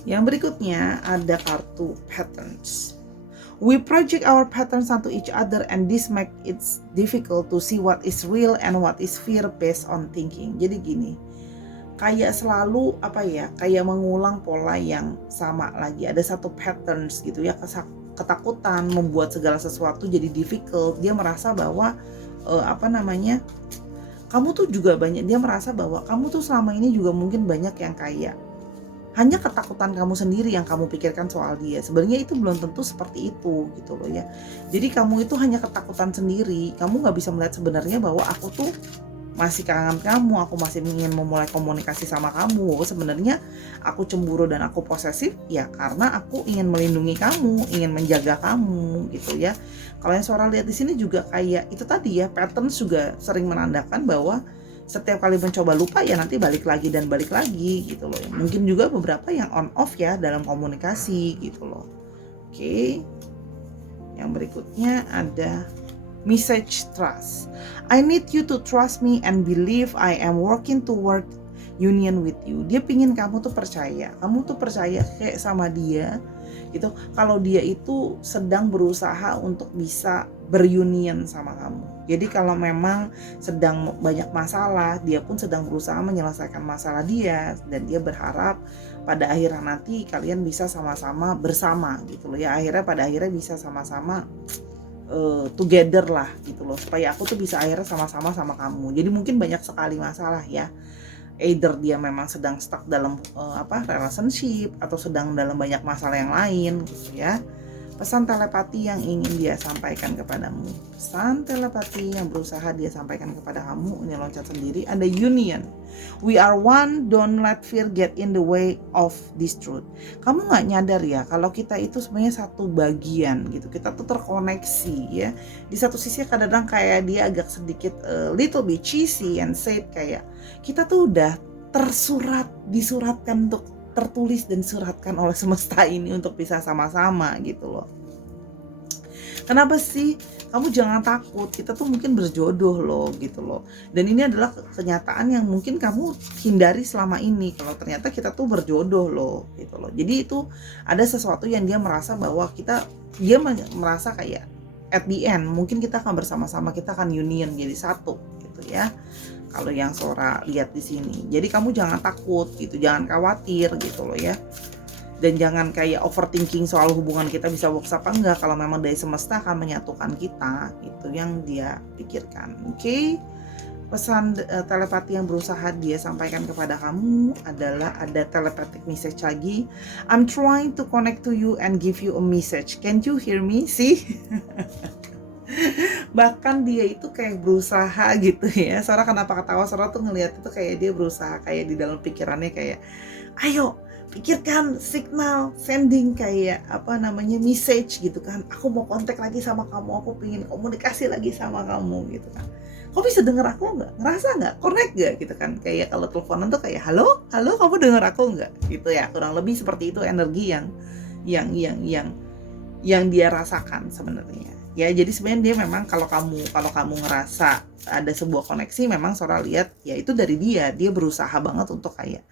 Yang berikutnya ada kartu patterns. We project our patterns onto each other and this makes it difficult to see what is real and what is fear based on thinking. Jadi gini, kayak selalu kayak mengulang pola yang sama lagi. Ada satu patterns gitu ya, ketakutan membuat segala sesuatu jadi difficult. Dia merasa bahwa kamu tuh juga banyak, dia merasa bahwa kamu tuh selama ini juga mungkin banyak yang kayak hanya ketakutan kamu sendiri yang kamu pikirkan soal dia. Sebenarnya itu belum tentu seperti itu gitu loh ya. Jadi kamu itu hanya ketakutan sendiri. Kamu gak bisa melihat sebenarnya bahwa aku tuh masih kangen kamu, aku masih ingin memulai komunikasi sama kamu. Sebenarnya aku cemburu dan aku posesif ya karena aku ingin melindungi kamu, ingin menjaga kamu gitu ya. Kalau yang Sora lihat di sini juga kayak itu tadi ya, patterns juga sering menandakan bahwa setiap kali mencoba lupa ya nanti balik lagi dan balik lagi gitu loh. Mungkin juga beberapa yang on off ya dalam komunikasi gitu loh. Oke. Yang berikutnya ada message trust. I need you to trust me and believe I am working toward union with you. Dia pingin kamu tuh percaya. Kamu tuh percaya kayak sama dia gitu. Kalau dia itu sedang berusaha untuk bisa berunion sama kamu. Jadi kalau memang sedang banyak masalah, dia pun sedang berusaha menyelesaikan masalah dia, dan dia berharap pada akhirnya nanti kalian bisa sama-sama bersama gitu loh ya. Pada akhirnya bisa sama-sama together lah gitu loh, supaya aku tuh bisa akhirnya sama-sama sama kamu. Jadi mungkin banyak sekali masalah ya. Either dia memang sedang stuck dalam relationship atau sedang dalam banyak masalah yang lain gitu ya. Pesan telepati yang ingin dia sampaikan kepadamu. Pesan telepati yang berusaha dia sampaikan kepada kamu, ini loncat sendiri, ada union. We are one, don't let fear get in the way of this truth. Kamu gak nyadar ya kalau kita itu sebenarnya satu bagian gitu. Kita tuh terkoneksi ya. Di satu sisi kadang-kadang kayak dia agak sedikit little bit cheesy and said kayak kita tuh udah disuratkan untuk tertulis dan suratkan oleh semesta ini untuk bisa sama-sama gitu loh. Kenapa sih? Kamu jangan takut, kita tuh mungkin berjodoh loh gitu loh. Dan ini adalah kenyataan yang mungkin kamu hindari selama ini, kalau ternyata kita tuh berjodoh loh gitu loh. Jadi itu ada sesuatu yang dia merasa bahwa dia merasa kayak at the end mungkin kita akan bersama-sama, kita akan union jadi satu gitu ya. Kalau yang Sora lihat di sini. Jadi kamu jangan takut gitu, jangan khawatir gitu loh ya. Dan jangan kayak overthinking soal hubungan kita bisa works apa enggak, kalau memang dari semesta akan menyatukan kita, itu yang dia pikirkan. Oke. Pesan telepati yang berusaha dia sampaikan kepada kamu adalah ada telepathic message lagi. I'm trying to connect to you and give you a message. Can't you hear me? See? Bahkan dia itu kayak berusaha gitu ya. Sora kenapa ketawa? Sora tuh ngelihat itu kayak dia berusaha kayak di dalam pikirannya kayak, ayo pikirkan signal sending kayak message gitu kan. Aku mau kontak lagi sama kamu, aku pengen komunikasi lagi sama kamu gitu kan. Kau bisa denger aku nggak? Ngerasa nggak? Connect nggak gitu kan? Kayak kalau teleponan tuh kayak halo kamu denger aku nggak? Gitu ya. Kurang lebih seperti itu energi yang dia rasakan sebenarnya. Ya, jadi sebenarnya dia memang kalau kamu ngerasa ada sebuah koneksi, memang Sora lihat ya itu dari dia berusaha banget untuk kayak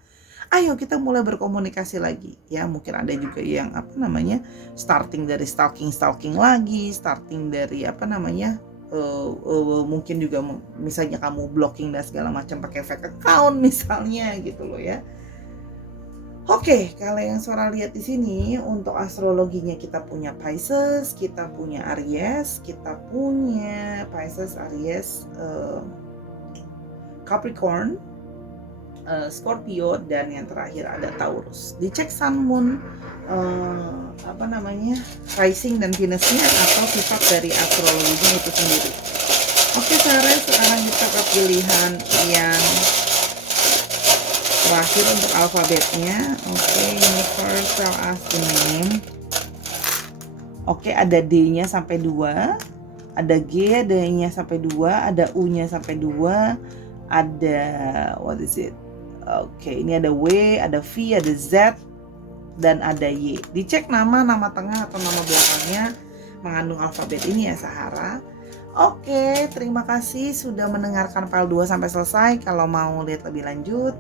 ayo kita mulai berkomunikasi lagi ya. Mungkin ada juga yang starting dari stalking lagi, starting dari mungkin juga misalnya kamu blocking dan segala macam pakai fake account misalnya gitu loh ya. Oke, kalau yang Sora lihat di sini untuk astrologinya kita punya Pisces, kita punya Aries, kita punya Pisces, Aries, Capricorn, Scorpio, dan yang terakhir ada Taurus. Dicek Sun, Moon, rising dan Venusnya atau sifat dari astrologinya itu sendiri. Oke, sekarang kita ke pilihan yang terakhir untuk alfabetnya. Oke, ini first tell us the name. Oke, ada D-nya sampai 2, ada G, ada E-nya sampai 2, ada U-nya sampai 2, ada what is it? Oke, ini ada W, ada V, ada Z, dan ada Y. Dicek nama tengah atau nama belakangnya mengandung alfabet ini ya, Sahara. Oke, terima kasih sudah mendengarkan file 2 sampai selesai. Kalau mau lihat lebih lanjut,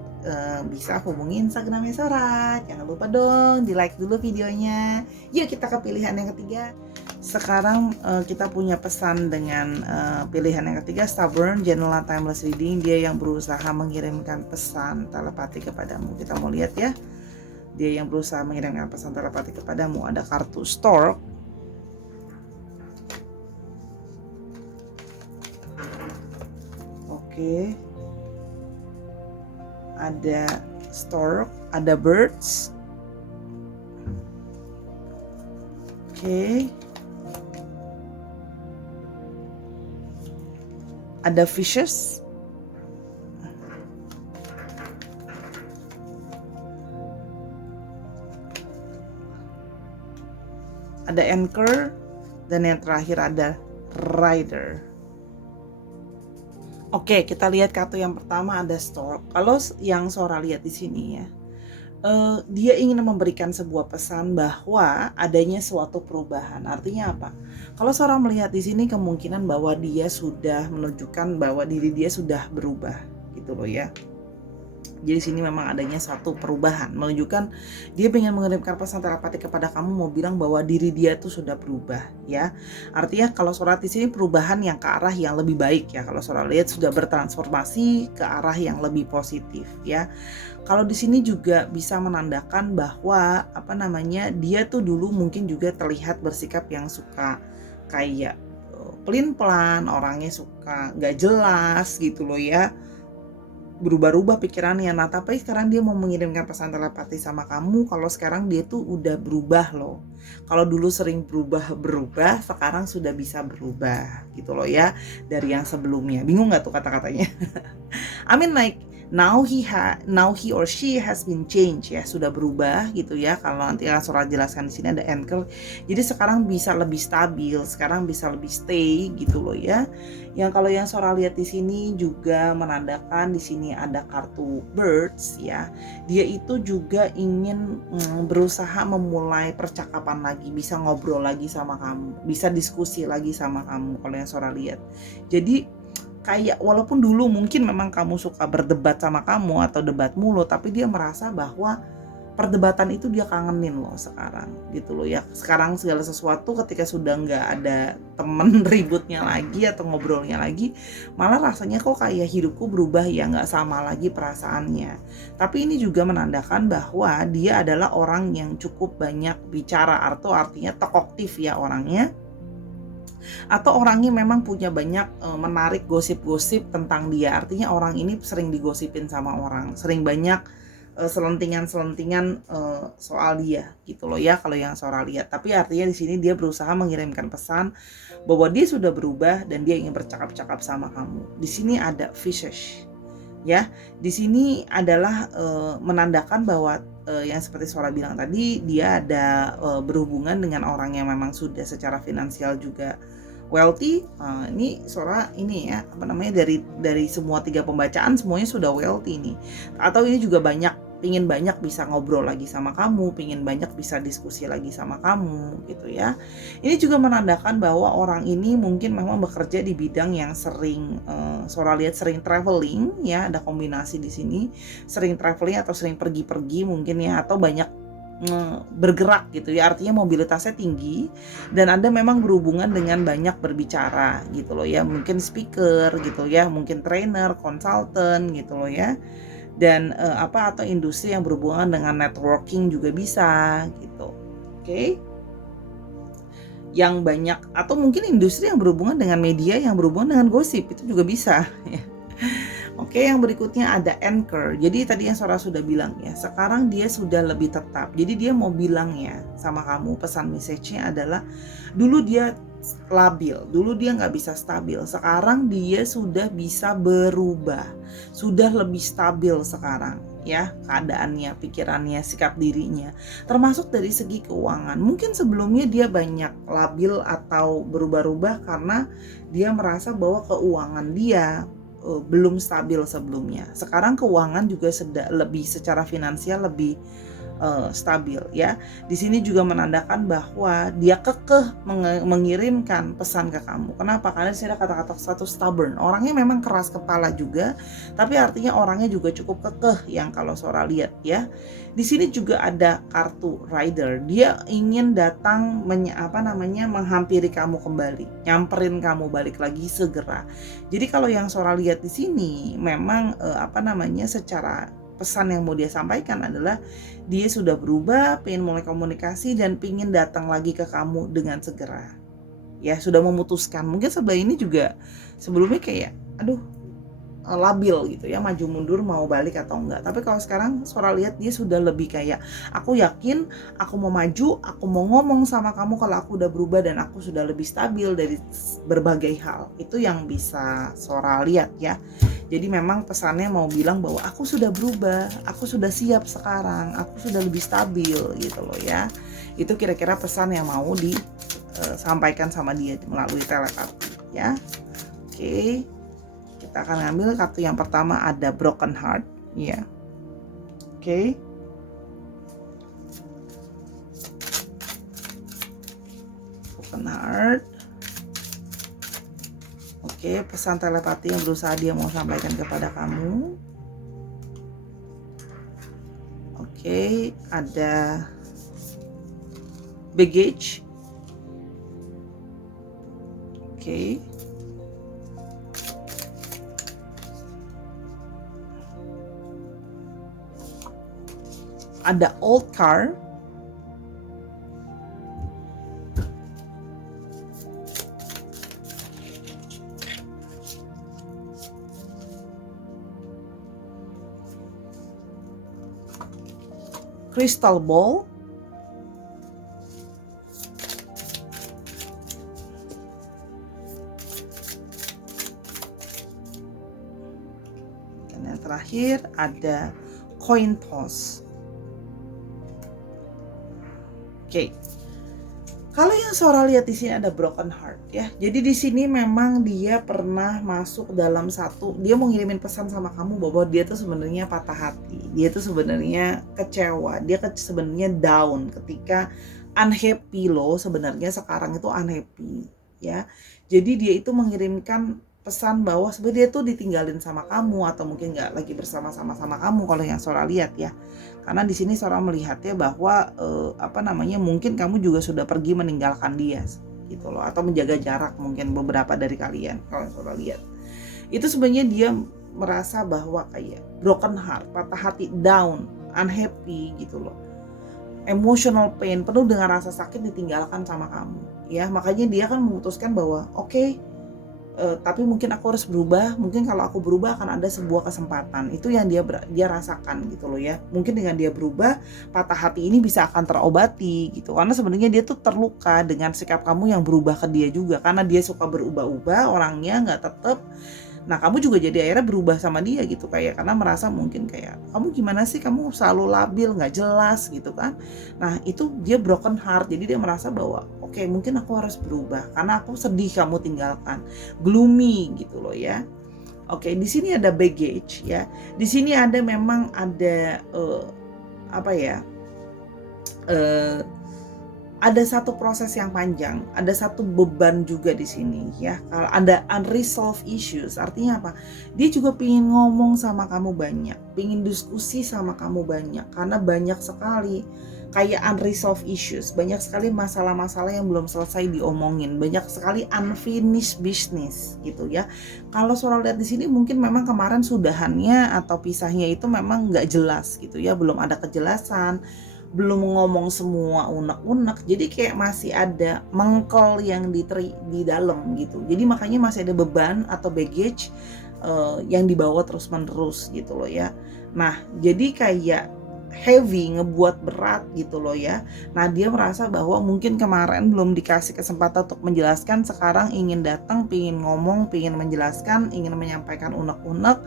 bisa hubungi Instagramnya Sora. Jangan lupa dong di like dulu videonya. Yuk kita ke pilihan yang ketiga. Sekarang kita punya pesan dengan pilihan yang ketiga, Stubborn Jenola Timeless Reading. Dia yang berusaha mengirimkan pesan telepati kepadamu. Kita mau lihat ya. Dia yang berusaha mengirimkan pesan telepati kepadamu. Ada kartu Stork. Oke. Ada Stork, ada Birds. Oke. Ada Fishes. Ada Anchor, dan yang terakhir ada Rider. Oke, kita lihat kartu yang pertama, ada Stork. Kalau yang Sora lihat di sini ya, dia ingin memberikan sebuah pesan bahwa adanya suatu perubahan. Artinya apa? Kalau Sora melihat di sini kemungkinan bahwa dia sudah menunjukkan bahwa diri dia sudah berubah, gitu loh ya. Jadi sini memang adanya satu perubahan, menunjukkan dia ingin mengirimkan pesan telepati kepada kamu, mau bilang bahwa diri dia tuh sudah berubah ya. Artinya kalau Sora di sini perubahan yang ke arah yang lebih baik ya. Kalau Sora lihat sudah bertransformasi ke arah yang lebih positif ya. Kalau di sini juga bisa menandakan bahwa dia tuh dulu mungkin juga terlihat bersikap yang suka kayak pelin-pelan, orangnya suka nggak jelas gitu loh ya, berubah-ubah pikirannya. Nah tapi sekarang dia mau mengirimkan pesan telepati sama kamu kalau sekarang dia tuh udah berubah loh. Kalau dulu sering berubah, sekarang sudah bisa berubah gitu loh ya, dari yang sebelumnya. Bingung nggak tuh kata-katanya? Now he or she has been changed ya, sudah berubah gitu ya. Kalau nanti akan Sora jelaskan di sini ada Anchor. Jadi sekarang bisa lebih stabil, sekarang bisa lebih stay gitu loh ya. Yang kalau yang Sora lihat di sini juga menandakan di sini ada kartu Birds ya. Dia itu juga ingin berusaha memulai percakapan lagi, bisa ngobrol lagi sama kamu, bisa diskusi lagi sama kamu kalau yang Sora lihat. Jadi kayak walaupun dulu mungkin memang kamu suka berdebat sama kamu atau debat mulu, tapi dia merasa bahwa perdebatan itu dia kangenin loh sekarang gitu loh ya. Sekarang segala sesuatu ketika sudah nggak ada temen ributnya lagi atau ngobrolnya lagi, malah rasanya kok kayak hidupku berubah ya, nggak sama lagi perasaannya. Tapi ini juga menandakan bahwa dia adalah orang yang cukup banyak bicara, atau artinya talkative ya orangnya, atau orangnya memang punya banyak menarik gosip-gosip tentang dia. Artinya orang ini sering digosipin sama orang, sering banyak selentingan soal dia gitu loh ya kalau yang Sora lihat. Tapi artinya di sini dia berusaha mengirimkan pesan bahwa dia sudah berubah dan dia ingin bercakap-cakap sama kamu. Di sini ada Fishes ya. Di sini adalah menandakan bahwa yang seperti Sora bilang tadi, dia ada berhubungan dengan orang yang memang sudah secara finansial juga wealthy. Ini Sora ini ya dari semua 3 pembacaan semuanya sudah wealthy nih. Atau ini juga pingin banyak bisa ngobrol lagi sama kamu, pingin banyak bisa diskusi lagi sama kamu gitu ya. Ini juga menandakan bahwa orang ini mungkin memang bekerja di bidang yang sering Sora lihat sering traveling ya, ada kombinasi di sini, sering traveling atau sering pergi-pergi mungkin ya, atau banyak bergerak gitu ya, artinya mobilitasnya tinggi dan ada memang berhubungan dengan banyak berbicara gitu loh ya, mungkin speaker gitu ya, mungkin trainer, konsultan gitu loh ya. dan atau industri yang berhubungan dengan networking juga bisa gitu. Oke. Yang banyak atau mungkin industri yang berhubungan dengan media yang berhubungan dengan gosip itu juga bisa ya. Oke, yang berikutnya ada anchor. Jadi tadi yang Sora sudah bilang ya, sekarang dia sudah lebih tetap. Jadi dia mau bilang ya sama kamu, pesan message-nya adalah dulu dia labil, dulu dia nggak bisa stabil. Sekarang dia sudah bisa berubah, sudah lebih stabil sekarang ya keadaannya, pikirannya, sikap dirinya. Termasuk dari segi keuangan. Mungkin sebelumnya dia banyak labil atau berubah-ubah karena dia merasa bahwa keuangan dia belum stabil sebelumnya. Sekarang keuangan juga lebih secara finansial lebih stabil ya. Di sini juga menandakan bahwa dia kekeh mengirimkan pesan ke kamu. Kenapa? Karena di sini ada kata-kata satu stubborn. Orangnya memang keras kepala juga, tapi artinya orangnya juga cukup kekeh yang kalau Sora lihat ya. Di sini juga ada kartu rider. Dia ingin datang menghampiri kamu kembali, nyamperin kamu balik lagi segera. Jadi kalau yang Sora lihat di sini memang secara pesan yang mau dia sampaikan adalah dia sudah berubah, pengen mulai komunikasi dan pengen datang lagi ke kamu dengan segera. Ya, sudah memutuskan. Mungkin sebelah ini juga sebelumnya kayak labil gitu ya, maju mundur mau balik atau enggak. Tapi kalau sekarang Sora lihat dia sudah lebih kayak, aku yakin aku mau maju, aku mau ngomong sama kamu kalau aku udah berubah dan aku sudah lebih stabil dari berbagai hal. Itu yang bisa Sora lihat ya. Jadi memang pesannya mau bilang bahwa aku sudah berubah, aku sudah siap sekarang, aku sudah lebih stabil gitu loh ya. Itu kira-kira pesan yang mau disampaikan sama dia melalui telepati ya. Oke. Kita akan ambil kartu yang pertama, ada broken heart ya. Oke. Broken heart. Oke, pesan telepati yang berusaha dia mau sampaikan kepada kamu. Oke, ada baggage. Oke. Ada old car. Crystal ball. Dan yang terakhir ada coin toss. Oke. Kalau yang Sora lihat di sini ada broken heart ya. Jadi di sini memang dia pernah masuk dalam dia mau ngirimin pesan sama kamu bahwa dia tuh sebenarnya patah hati. Dia tuh sebenarnya kecewa. Dia sebenarnya down ketika unhappy loh, sebenarnya sekarang itu unhappy ya. Jadi dia itu mengirimkan pesan bahwa sebenarnya dia tuh ditinggalin sama kamu atau mungkin nggak lagi bersama-sama kamu kalau yang Sora lihat ya. Karena di sini Sora melihatnya bahwa mungkin kamu juga sudah pergi meninggalkan dia gitu loh, atau menjaga jarak mungkin beberapa dari kalian kalau yang Sora lihat. Itu sebenarnya dia merasa bahwa kayak broken heart, patah hati, down, unhappy gitu loh. Emotional pain, penuh dengan rasa sakit ditinggalkan sama kamu ya. Makanya dia kan memutuskan bahwa tapi mungkin aku harus berubah, mungkin kalau aku berubah akan ada sebuah kesempatan. Itu yang dia rasakan gitu loh ya. Mungkin dengan dia berubah, patah hati ini bisa akan terobati gitu. Karena sebenarnya dia tuh terluka dengan sikap kamu yang berubah ke dia juga. Karena dia suka berubah-ubah, orangnya nggak tetap. Nah kamu juga jadi akhirnya berubah sama dia gitu, kayak karena merasa mungkin kayak kamu gimana sih, kamu selalu labil, nggak jelas gitu kan. Nah itu dia broken heart, jadi dia merasa bahwa mungkin aku harus berubah karena aku sedih kamu tinggalkan, gloomy gitu loh ya. Di sini ada baggage ya. Di sini memang ada ada satu proses yang panjang, ada satu beban juga di sini ya. Kalau ada unresolved issues, artinya apa? Dia juga pingin ngomong sama kamu banyak, pingin diskusi sama kamu banyak, karena banyak sekali kayak unresolved issues, banyak sekali masalah-masalah yang belum selesai diomongin, banyak sekali unfinished business gitu ya. Kalau Sora lihat di sini mungkin memang kemarin sudahannya atau pisahnya itu memang nggak jelas gitu ya, belum ada kejelasan, belum ngomong semua unek-unek, jadi kayak masih ada mengkel yang di dalam gitu. Jadi makanya masih ada beban atau baggage yang dibawa terus-menerus gitu loh ya. Nah, jadi kayak heavy, ngebuat berat gitu loh ya. Nah, dia merasa bahwa mungkin kemarin belum dikasih kesempatan untuk menjelaskan, sekarang ingin datang, pingin ngomong, pingin menjelaskan, ingin menyampaikan unek-unek,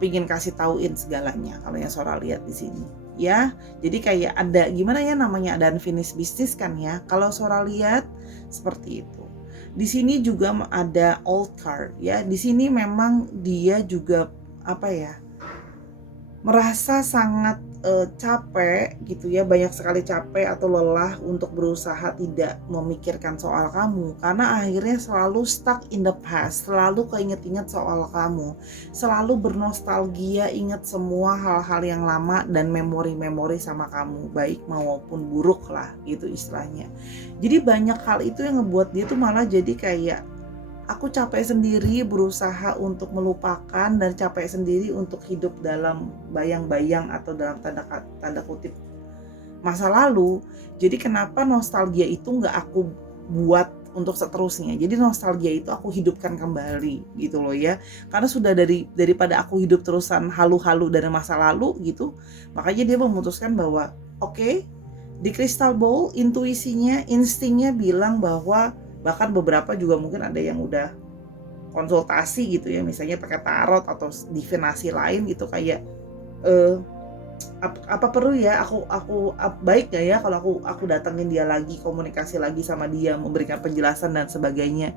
pingin kasih tauin segalanya kalau yang Sora lihat di sini ya. Jadi kayak ada gimana ya, namanya ada unfinished business kan ya. Kalau Sora lihat seperti itu. Di sini juga ada old card ya. Di sini memang dia juga apa ya, merasa sangat capek gitu ya, banyak sekali capek atau lelah untuk berusaha tidak memikirkan soal kamu, karena akhirnya selalu stuck in the past, selalu keinget-inget soal kamu, selalu bernostalgia, ingat semua hal-hal yang lama dan memori-memori sama kamu, baik maupun buruk lah gitu istilahnya. Jadi banyak hal itu yang ngebuat dia tuh malah jadi kayak, aku capek sendiri berusaha untuk melupakan dan capek sendiri untuk hidup dalam bayang-bayang atau dalam tanda kutip masa lalu. Jadi kenapa nostalgia itu nggak aku buat untuk seterusnya. Jadi nostalgia itu aku hidupkan kembali gitu loh ya. Karena sudah daripada aku hidup terusan halu-halu dari masa lalu gitu. Makanya dia memutuskan bahwa oke, di crystal ball intuisinya, instingnya bilang bahwa, bahkan beberapa juga mungkin ada yang udah konsultasi gitu ya, misalnya pakai tarot atau divinasi lain gitu, kayak apa perlu ya aku baik gak ya kalau aku datengin dia lagi, komunikasi lagi sama dia, memberikan penjelasan dan sebagainya.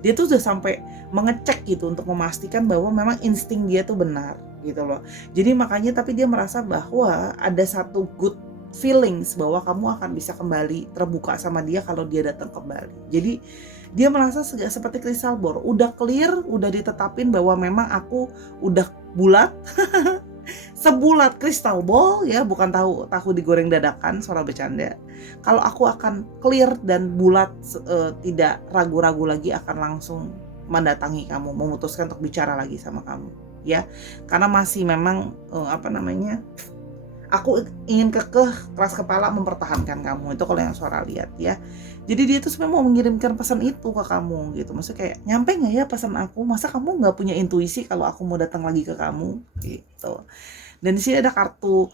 Dia tuh udah sampai mengecek gitu untuk memastikan bahwa memang insting dia tuh benar gitu loh. Jadi makanya tapi dia merasa bahwa ada satu good feelings bahwa kamu akan bisa kembali terbuka sama dia kalau dia datang kembali. Jadi dia merasa seperti crystal ball, udah clear, udah ditetapin bahwa memang aku udah bulat sebulat crystal ball ya, bukan tahu digoreng dadakan, Sora bercanda. Kalau aku akan clear dan bulat, tidak ragu-ragu lagi akan langsung mendatangi kamu, memutuskan untuk bicara lagi sama kamu ya. Karena masih memang aku ingin kekeh, keras kepala mempertahankan kamu. Itu kalau yang Sora lihat ya. Jadi dia tuh sebenarnya mau mengirimkan pesan itu ke kamu gitu. Maksudnya kayak, nyampe gak ya pesan aku? Masa kamu gak punya intuisi kalau aku mau datang lagi ke kamu? Gitu. Dan di sini ada kartu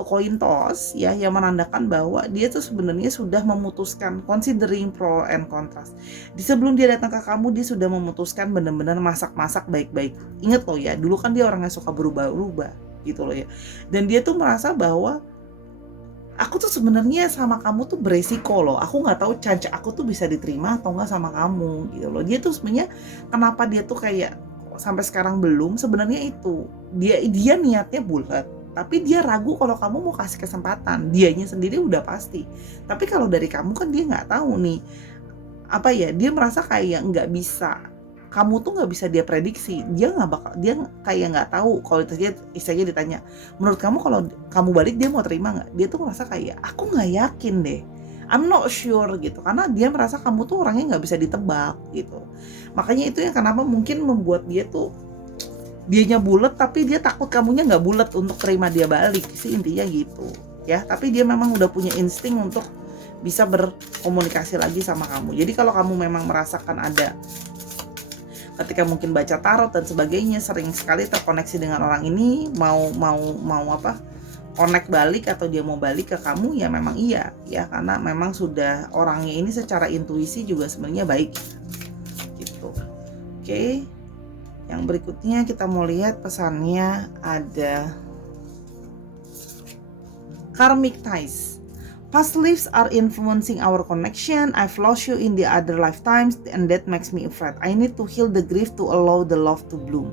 koin toss ya, yang menandakan bahwa dia tuh sebenarnya sudah memutuskan, considering pro and contrast. Di sebelum dia datang ke kamu, dia sudah memutuskan benar-benar masak-masak baik-baik. Ingat loh ya, dulu kan dia orangnya suka berubah-ubah gitu loh ya. Dan dia tuh merasa bahwa aku tuh sebenarnya sama kamu tuh beresiko loh. Aku nggak tahu caca aku tuh bisa diterima atau nggak sama kamu gitu loh. Dia tuh sebenarnya kenapa dia tuh kayak sampai sekarang belum, sebenarnya itu dia niatnya bulat, tapi dia ragu kalau kamu mau kasih kesempatan. Dianya sendiri udah pasti, tapi kalau dari kamu kan dia nggak tahu nih apa ya, dia merasa kayak nggak bisa, kamu tuh nggak bisa dia prediksi, dia kayak nggak tahu. Kalau istilahnya ditanya, menurut kamu kalau kamu balik dia mau terima nggak, dia tuh merasa kayak aku nggak yakin deh, I'm not sure gitu, karena dia merasa kamu tuh orangnya nggak bisa ditebak gitu. Makanya itu yang kenapa mungkin membuat dia tuh, dianya bulat tapi dia takut kamunya nggak bulat untuk terima dia balik sih, intinya gitu ya. Tapi dia memang udah punya insting untuk bisa berkomunikasi lagi sama kamu. Jadi kalau kamu memang merasakan ada, ketika mungkin baca tarot dan sebagainya, sering sekali terkoneksi dengan orang ini, mau connect balik atau dia mau balik ke kamu, ya memang iya ya, karena memang sudah orangnya ini secara intuisi juga sebenarnya baik gitu. Oke. Yang berikutnya kita mau lihat pesannya, ada karmic ties. Past lives are influencing our connection. I've lost you in the other lifetimes and that makes me afraid. I need to heal the grief to allow the love to bloom.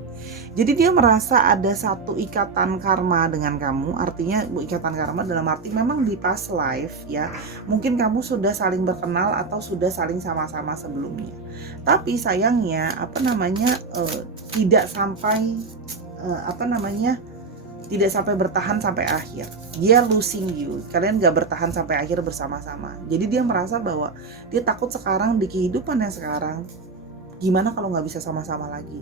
Jadi dia merasa ada satu ikatan karma dengan kamu. Artinya ikatan karma dalam arti memang di past life ya. Mungkin kamu sudah saling berkenal atau sudah saling sama-sama sebelumnya. Tapi sayangnya tidak sampai tidak sampai bertahan sampai akhir. Dia losing you, kalian gak bertahan sampai akhir bersama-sama. Jadi dia merasa bahwa dia takut sekarang di kehidupan yang sekarang, gimana kalau gak bisa sama-sama lagi,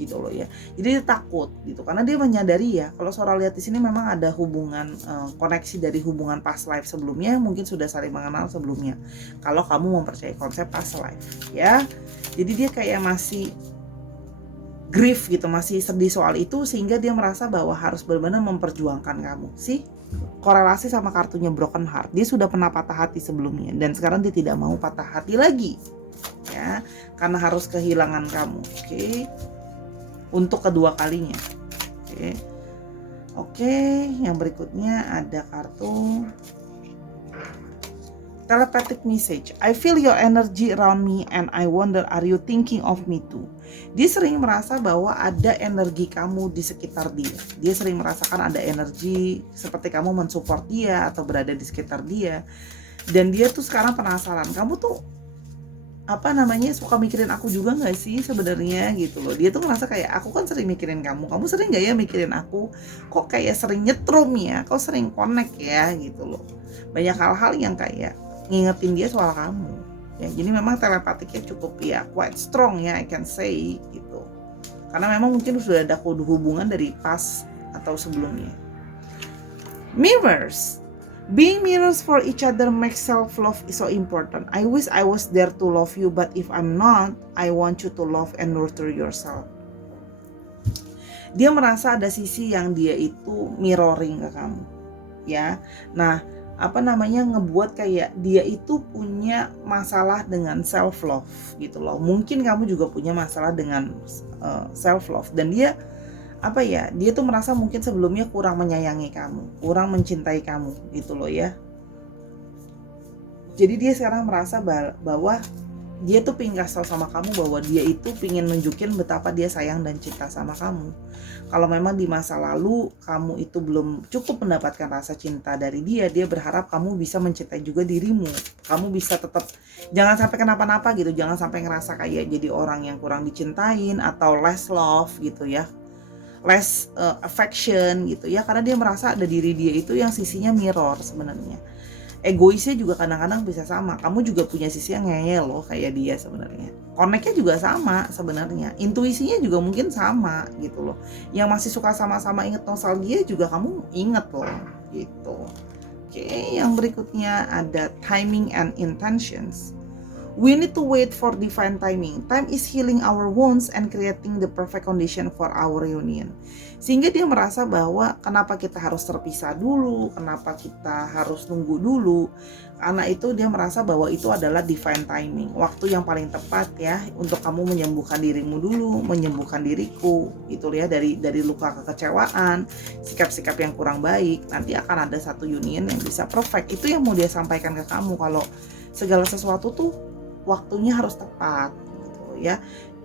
gitu loh ya. Jadi dia takut gitu, karena dia menyadari ya, kalau Sora lihat di sini memang ada hubungan, koneksi dari hubungan past life sebelumnya, mungkin sudah saling mengenal sebelumnya. Kalau kamu mempercayai konsep past life, ya. Jadi dia kayak masih grief gitu, masih sedih soal itu, sehingga dia merasa bahwa harus benar-benar memperjuangkan kamu. Sih korelasi sama kartunya broken heart, dia sudah pernah patah hati sebelumnya dan sekarang dia tidak mau patah hati lagi ya, karena harus kehilangan kamu. Oke. Untuk kedua kalinya. Oke, yang berikutnya ada kartu telepathic message. I feel your energy around me and I wonder, are you thinking of me too? Dia sering merasa bahwa ada energi kamu di sekitar dia. Dia sering merasakan ada energi seperti kamu mensupport dia atau berada di sekitar dia. Dan dia tuh sekarang penasaran, kamu tuh suka mikirin aku juga gak sih sebenarnya gitu loh. Dia tuh ngerasa kayak, aku kan sering mikirin kamu sering gak ya mikirin aku? Kok kayak sering nyetrum ya? Kok sering connect ya gitu loh. Banyak hal-hal yang kayak ngingetin dia soal kamu ya. Jadi memang telepatiknya cukup ya quite strong ya, I can say gitu. Karena memang mungkin sudah ada kode hubungan dari pas atau sebelumnya. Mirrors. Being mirrors for each other makes self-love is so important. I wish I was there to love you, but if I'm not, I want you to love and nurture yourself. Dia merasa ada sisi yang dia itu mirroring ke kamu ya. Nah, ngebuat kayak dia itu punya masalah dengan self love gitu loh. Mungkin kamu juga punya masalah dengan self love, dan dia dia tuh merasa mungkin sebelumnya kurang menyayangi kamu, kurang mencintai kamu gitu loh ya. Jadi dia sekarang merasa bahwa dia tuh pingin kasih tau sama kamu bahwa dia itu pingin nunjukin betapa dia sayang dan cinta sama kamu. Kalau memang di masa lalu kamu itu belum cukup mendapatkan rasa cinta dari dia, dia berharap kamu bisa mencintai juga dirimu. Kamu bisa tetap, jangan sampai kenapa-napa gitu, jangan sampai ngerasa kayak jadi orang yang kurang dicintain atau less love gitu ya, less affection gitu ya, karena dia merasa ada diri dia itu yang sisinya mirror sebenarnya. Egoisnya juga kadang-kadang bisa sama. Kamu juga punya sisi yang ngeyel loh kayak dia sebenarnya. Connect-nya juga sama sebenarnya. Intuisinya juga mungkin sama gitu loh. Yang masih suka sama-sama inget nostalgia juga kamu inget loh gitu. Oke, yang berikutnya ada timing and intentions. We need to wait for divine timing. Time is healing our wounds and creating the perfect condition for our reunion. Sehingga dia merasa bahwa kenapa kita harus terpisah dulu, kenapa kita harus nunggu dulu. Karena itu dia merasa bahwa itu adalah divine timing, waktu yang paling tepat ya untuk kamu menyembuhkan dirimu dulu, menyembuhkan diriku gitu ya, dari luka kekecewaan, sikap-sikap yang kurang baik. Nanti akan ada satu union yang bisa perfect. Itu yang mau dia sampaikan ke kamu, kalau segala sesuatu tuh waktunya harus tepat gitu ya.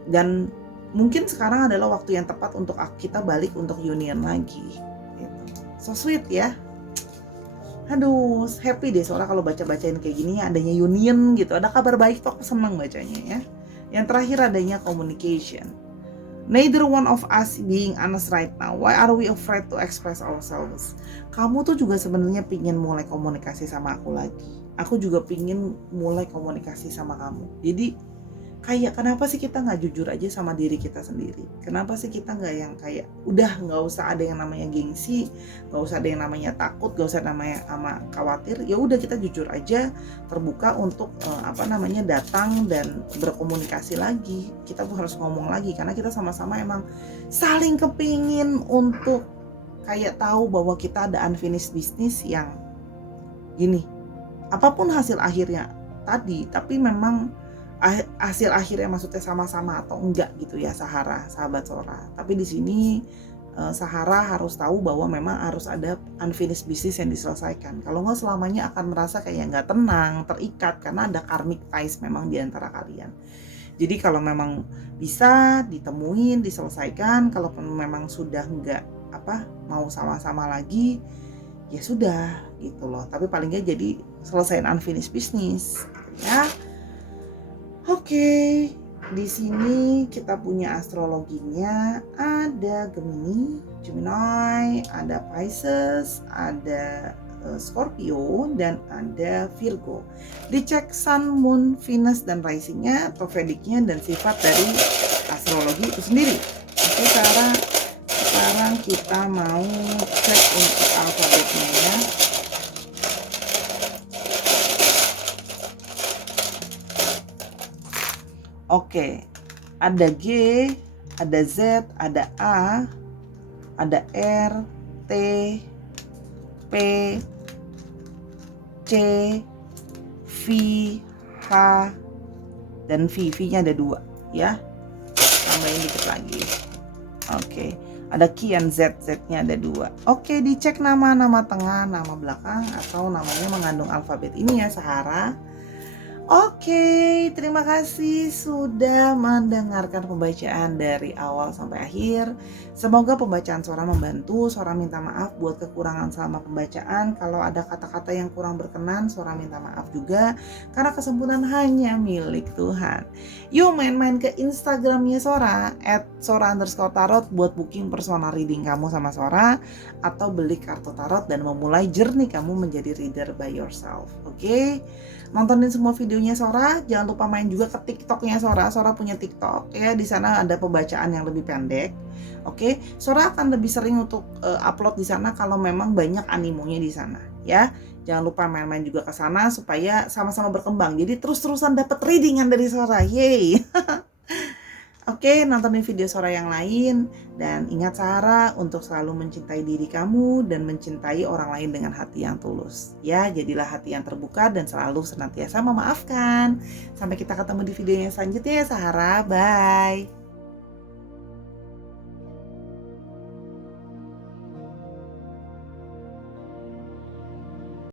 Dan mungkin sekarang adalah waktu yang tepat untuk kita balik untuk union lagi gitu. So sweet ya. Aduh, happy deh soalnya kalau baca-bacain kayak gini adanya union gitu. Ada kabar baik tuh, aku senang bacanya ya. Yang terakhir adanya communication. Neither one of us being honest right now. Why are we afraid to express ourselves? Kamu tuh juga sebenarnya pingin mulai komunikasi sama aku lagi. Aku juga pingin mulai komunikasi sama kamu. Jadi kayak kenapa sih kita nggak jujur aja sama diri kita sendiri? Kenapa sih kita nggak yang kayak udah nggak usah ada yang namanya gengsi, nggak usah ada yang namanya takut, nggak usah namanya khawatir. Ya udah kita jujur aja, terbuka untuk datang dan berkomunikasi lagi. Kita tuh harus ngomong lagi karena kita sama-sama emang saling kepingin untuk kayak tahu bahwa kita ada unfinished business yang gini. Apapun hasil akhirnya tadi, tapi memang hasil akhirnya maksudnya sama-sama atau enggak gitu ya Sahara, sahabat Sora. Tapi di sini Sahara harus tahu bahwa memang harus ada unfinished business yang diselesaikan. Kalau nggak selamanya akan merasa kayak nggak tenang, terikat karena ada karmic ties memang di antara kalian. Jadi kalau memang bisa ditemuin, diselesaikan, kalau memang sudah nggak mau sama-sama lagi, ya sudah gitu loh. Tapi paling nggak jadi selesaiin unfinished business ya. Oke, Di sini kita punya astrologinya, ada Gemini, ada Pisces, ada Scorpio, dan ada Virgo. Dicek Sun, Moon, Venus, dan risingnya atau Vedicnya dan sifat dari astrologi itu sendiri. Oke, sekarang kita mau cek untuk alfabetnya ya. Oke, ada G, ada Z, ada A, ada R, T, P, C, V, H, dan V-nya ada 2 ya. Tambahin dikit lagi. Oke, ada Q dan Z-nya ada 2. Oke, dicek nama tengah, nama belakang, atau namanya mengandung alfabet ini ya, Sahara. Oke, terima kasih sudah mendengarkan pembacaan dari awal sampai akhir. Semoga pembacaan Sora membantu. Sora minta maaf buat kekurangan selama pembacaan. Kalau ada kata-kata yang kurang berkenan, Sora minta maaf juga. Karena kesempurnaan hanya milik Tuhan. Yuk main-main ke Instagramnya Sora, @sora_tarot buat booking personal reading kamu sama Sora. Atau beli kartu tarot dan memulai journey kamu menjadi reader by yourself. Oke? Nontonin semua videonya Sora, jangan lupa main juga ke TikToknya Sora. Sora punya TikTok ya, di sana ada pembacaan yang lebih pendek. Oke, Sora akan lebih sering untuk upload di sana kalau memang banyak animonya di sana ya. Jangan lupa main-main juga ke sana supaya sama-sama berkembang. Jadi terus-terusan dapat readingan dari Sora. Yeay. Oke, nontonin video Sora yang lain dan ingat Sarah untuk selalu mencintai diri kamu dan mencintai orang lain dengan hati yang tulus. Ya, jadilah hati yang terbuka dan selalu senantiasa memaafkan. Sampai kita ketemu di video yang selanjutnya ya Sarah. Bye.